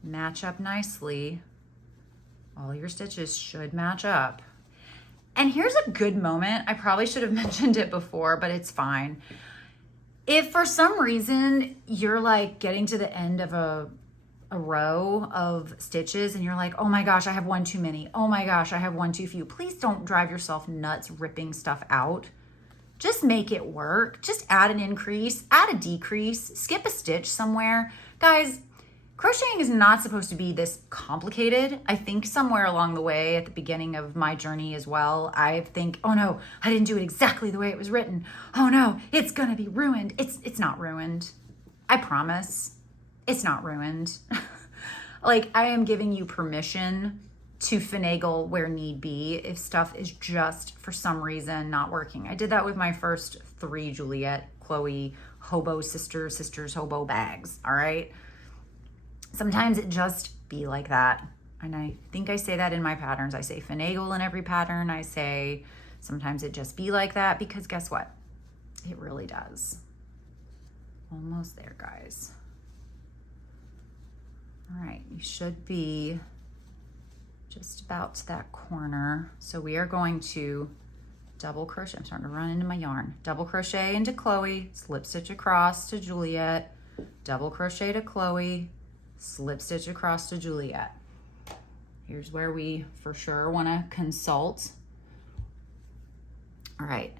match up nicely. All your stitches should match up. And here's a good moment. I probably should have mentioned it before, but it's fine. If for some reason you're like getting to the end of a row of stitches and you're like, oh my gosh, I have one too many. Oh my gosh, I have one too few. Please don't drive yourself nuts ripping stuff out. Just make it work. Just add an increase, add a decrease, skip a stitch somewhere. Guys, crocheting is not supposed to be this complicated. I think somewhere along the way at the beginning of my journey as well, I think, oh no, I didn't do it exactly the way it was written. Oh no, it's gonna be ruined. It's not ruined. I promise. It's not ruined. Like, I am giving you permission to finagle where need be if stuff is just for some reason not working. I did that with my first 3 Juliet Chloe Sisters Hobo Bags, all right? Sometimes it just be like that. And I think I say that in my patterns. I say finagle in every pattern. I say sometimes it just be like that, because guess what? It really does. Almost there, guys. All right, you should be just about to that corner. So we are going to double crochet. I'm starting to run into my yarn. Double crochet into Chloe, slip stitch across to Juliet, double crochet to Chloe, slip stitch across to Juliet. Here's where we for sure want to consult. All right.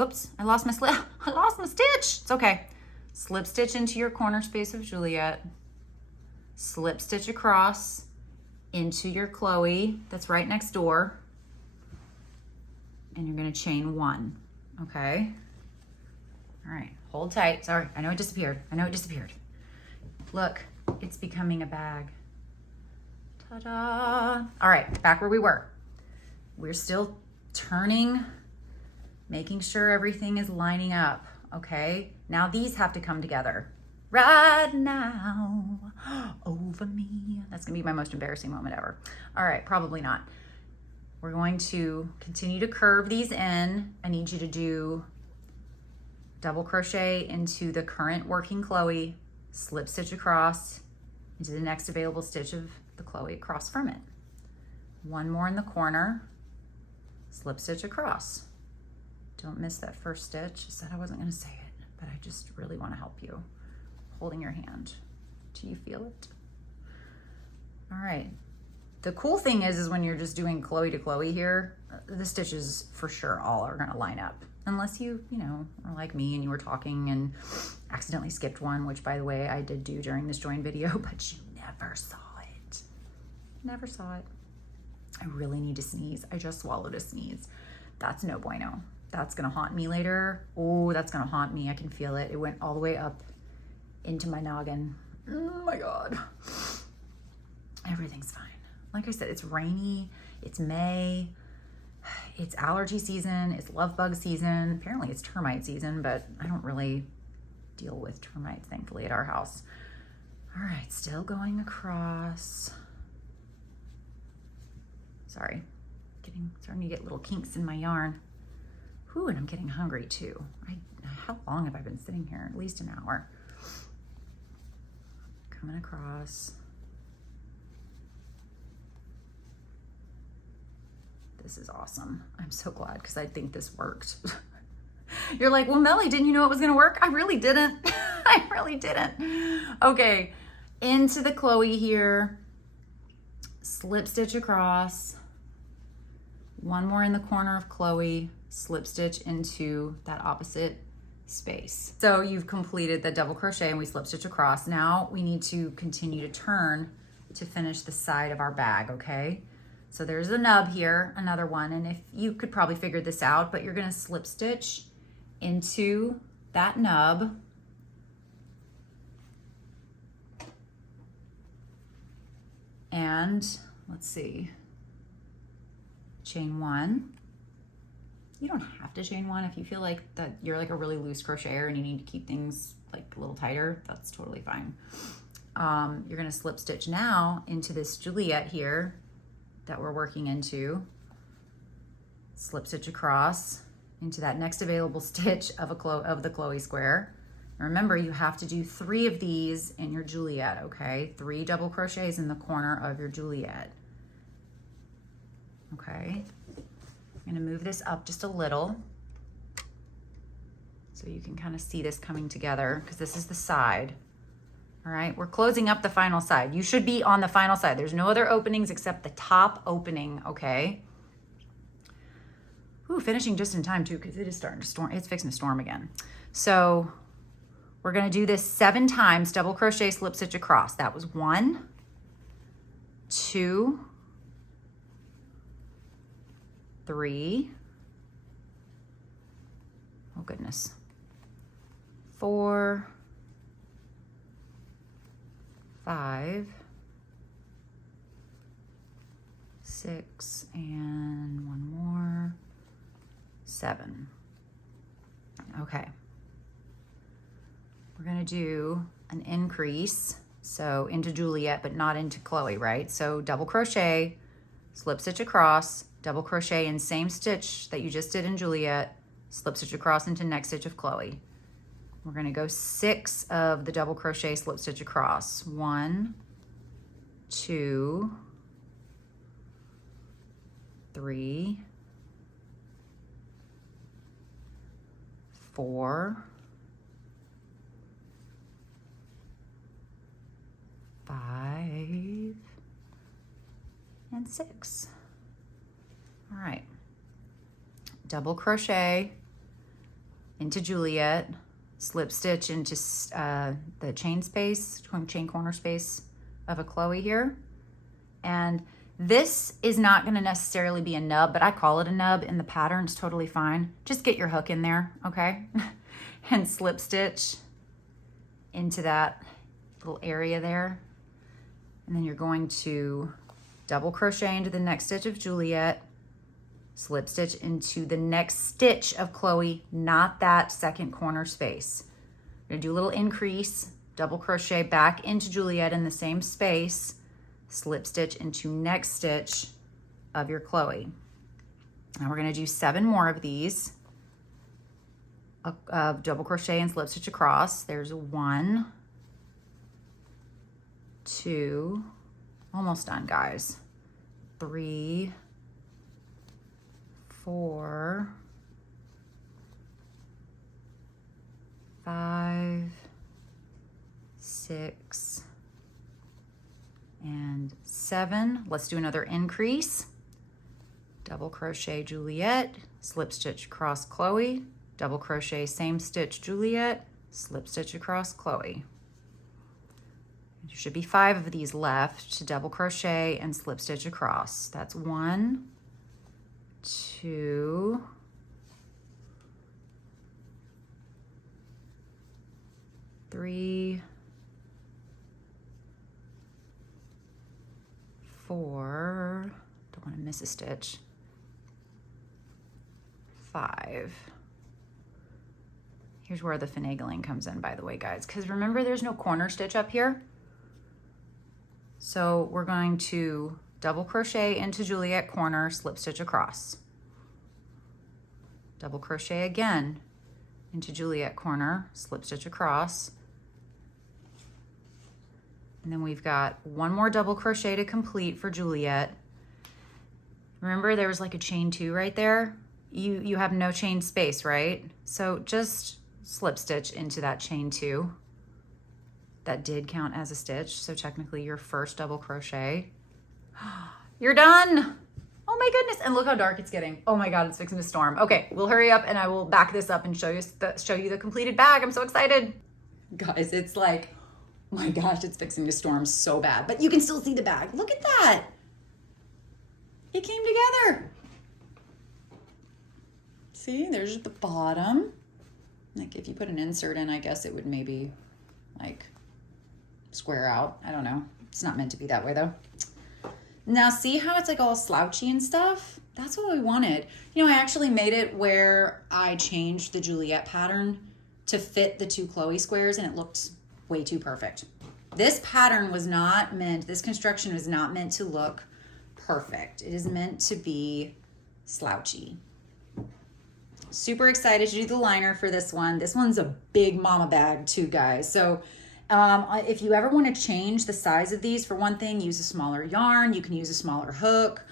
Oops, I lost my stitch. It's okay. Slip stitch into your corner space of Juliet, slip stitch across into your Chloe that's right next door, and you're going to chain 1. Okay. All right, hold tight. Sorry, I know it disappeared. Look, it's becoming a bag. Ta-da. All right, back where we were. We're still turning, making sure everything is lining up. Okay, now these have to come together. Right now, over me. That's gonna be my most embarrassing moment ever. All right, probably not. We're going to continue to curve these in. I need you to do double crochet into the current working Chloe, slip stitch across into the next available stitch of the Chloe across from it. 1 more in the corner, slip stitch across. Don't miss that first stitch. I said I wasn't gonna say it, but I just really wanna help you. Holding your hand. Do you feel it? All right. The cool thing is when you're just doing Chloe to Chloe here, the stitches for sure all are gonna line up. Unless you know, are like me and you were talking and accidentally skipped one, which by the way, I did do during this join video, but you never saw it. Never saw it. I really need to sneeze. I just swallowed a sneeze. That's no bueno. That's gonna haunt me later. Oh, that's gonna haunt me. I can feel it. It went all the way up into my noggin. Oh my God. Everything's fine. Like I said, it's rainy, it's May, it's allergy season, it's love bug season. Apparently it's termite season, but I don't really deal with termites, thankfully, at our house. All right, still going across. Sorry, starting to get little kinks in my yarn. Whew, and I'm getting hungry too. How long have I been sitting here? At least an hour. Coming across. This is awesome. I'm so glad because I think this worked. You're like, well, Melly, didn't you know it was gonna work? I really didn't. I really didn't. Okay, into the Chloe here, slip stitch across, 1 more in the corner of Chloe, slip stitch into that opposite space. So you've completed the double crochet and we slip stitch across. Now we need to continue to turn to finish the side of our bag, okay? So there's a nub here, another one, and if you could probably figure this out, but you're gonna slip stitch into that nub. And let's see, chain 1. You don't have to chain one if you feel like that you're like a really loose crocheter and you need to keep things like a little tighter. That's totally fine. You're gonna slip stitch now into this Juliet here that we're working into. Slip stitch across into that next available stitch of the Chloe square. Remember, you have to do 3 of these in your Juliet, okay? 3 double crochets in the corner of your Juliet. Okay, I'm gonna move this up just a little so you can kind of see this coming together, because this is the side. All right, we're closing up the final side. You should be on the final side. There's no other openings except the top opening, okay? Ooh, finishing just in time too, because it is starting to storm. It's fixing to storm again. So we're gonna do this 7 times, double crochet, slip stitch across. That was 1, 2, 3, oh goodness, 4, 5, 6, and 1 more, 7. Okay. We're gonna do an increase, so into Juliet, but not into Chloe, right? So double crochet, slip stitch across, double crochet in same stitch that you just did in Juliet, slip stitch across into next stitch of Chloe. We're gonna go 6 of the double crochet, slip stitch across. 1, 2, 3, 4, 5, and 6. All right, double crochet into Juliet, slip stitch into the chain space, chain corner space of a Chloe here. And this is not gonna necessarily be a nub, but I call it a nub in the pattern. It's totally fine. Just get your hook in there, okay? And slip stitch into that little area there. And then you're going to double crochet into the next stitch of Juliet, slip stitch into the next stitch of Chloe, not that second corner space. You're gonna do a little increase, double crochet back into Juliet in the same space, slip stitch into next stitch of your Chloe. Now we're gonna do 7 more of these, double crochet and slip stitch across. There's 1, 2, almost done, guys. 3, 4, 5, 6, and 7. Let's do another increase. Double crochet Juliet, slip stitch across Chloe, double crochet same stitch Juliet, slip stitch across Chloe. There should be 5 of these left to double crochet and slip stitch across. That's 1, 2, 3, 4, don't want to miss a stitch, 5. Here's where the finagling comes in, by the way, guys, because remember there's no corner stitch up here. So we're going to double crochet into Juliet corner, slip stitch across. Double crochet again into Juliet corner, slip stitch across. And then we've got 1 more double crochet to complete for Juliet. Remember there was like a chain 2 right there? You have no chain space, right? So just slip stitch into that chain 2. That did count as a stitch, so technically your first double crochet. You're done. Oh my goodness, and look how dark it's getting. Oh my God, it's fixing to storm. Okay, we'll hurry up and I will back this up and show you the completed bag. I'm so excited. Guys, it's like, oh my gosh, it's fixing to storm so bad, but you can still see the bag. Look at that. It came together. See, there's the bottom. Like if you put an insert in, I guess it would maybe like square out. I don't know. It's not meant to be that way though. Now see how it's like all slouchy and stuff? That's what we wanted. You know, I actually made it where I changed the Juliet pattern to fit the 2 Chloe squares, and it looked way too perfect. This pattern was not meant, this construction was not meant to look perfect. It is meant to be slouchy. Super excited to do the liner for this one. This one's a big mama bag too, guys. So if you ever want to change the size of these, for one thing, use a smaller yarn. You can use a smaller hook.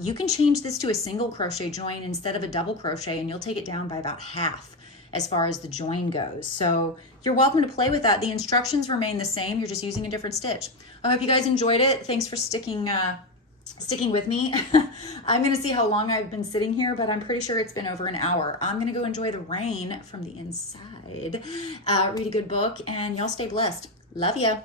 You can change this to a single crochet join instead of a double crochet, and you'll take it down by about half as far as the join goes. So you're welcome to play with that. The instructions remain the same. You're just using a different stitch. I hope you guys enjoyed it. Thanks for sticking with me. I'm gonna see how long I've been sitting here, but I'm pretty sure it's been over an hour. I'm gonna go enjoy the rain from the inside, read a good book, and y'all stay blessed. Love ya.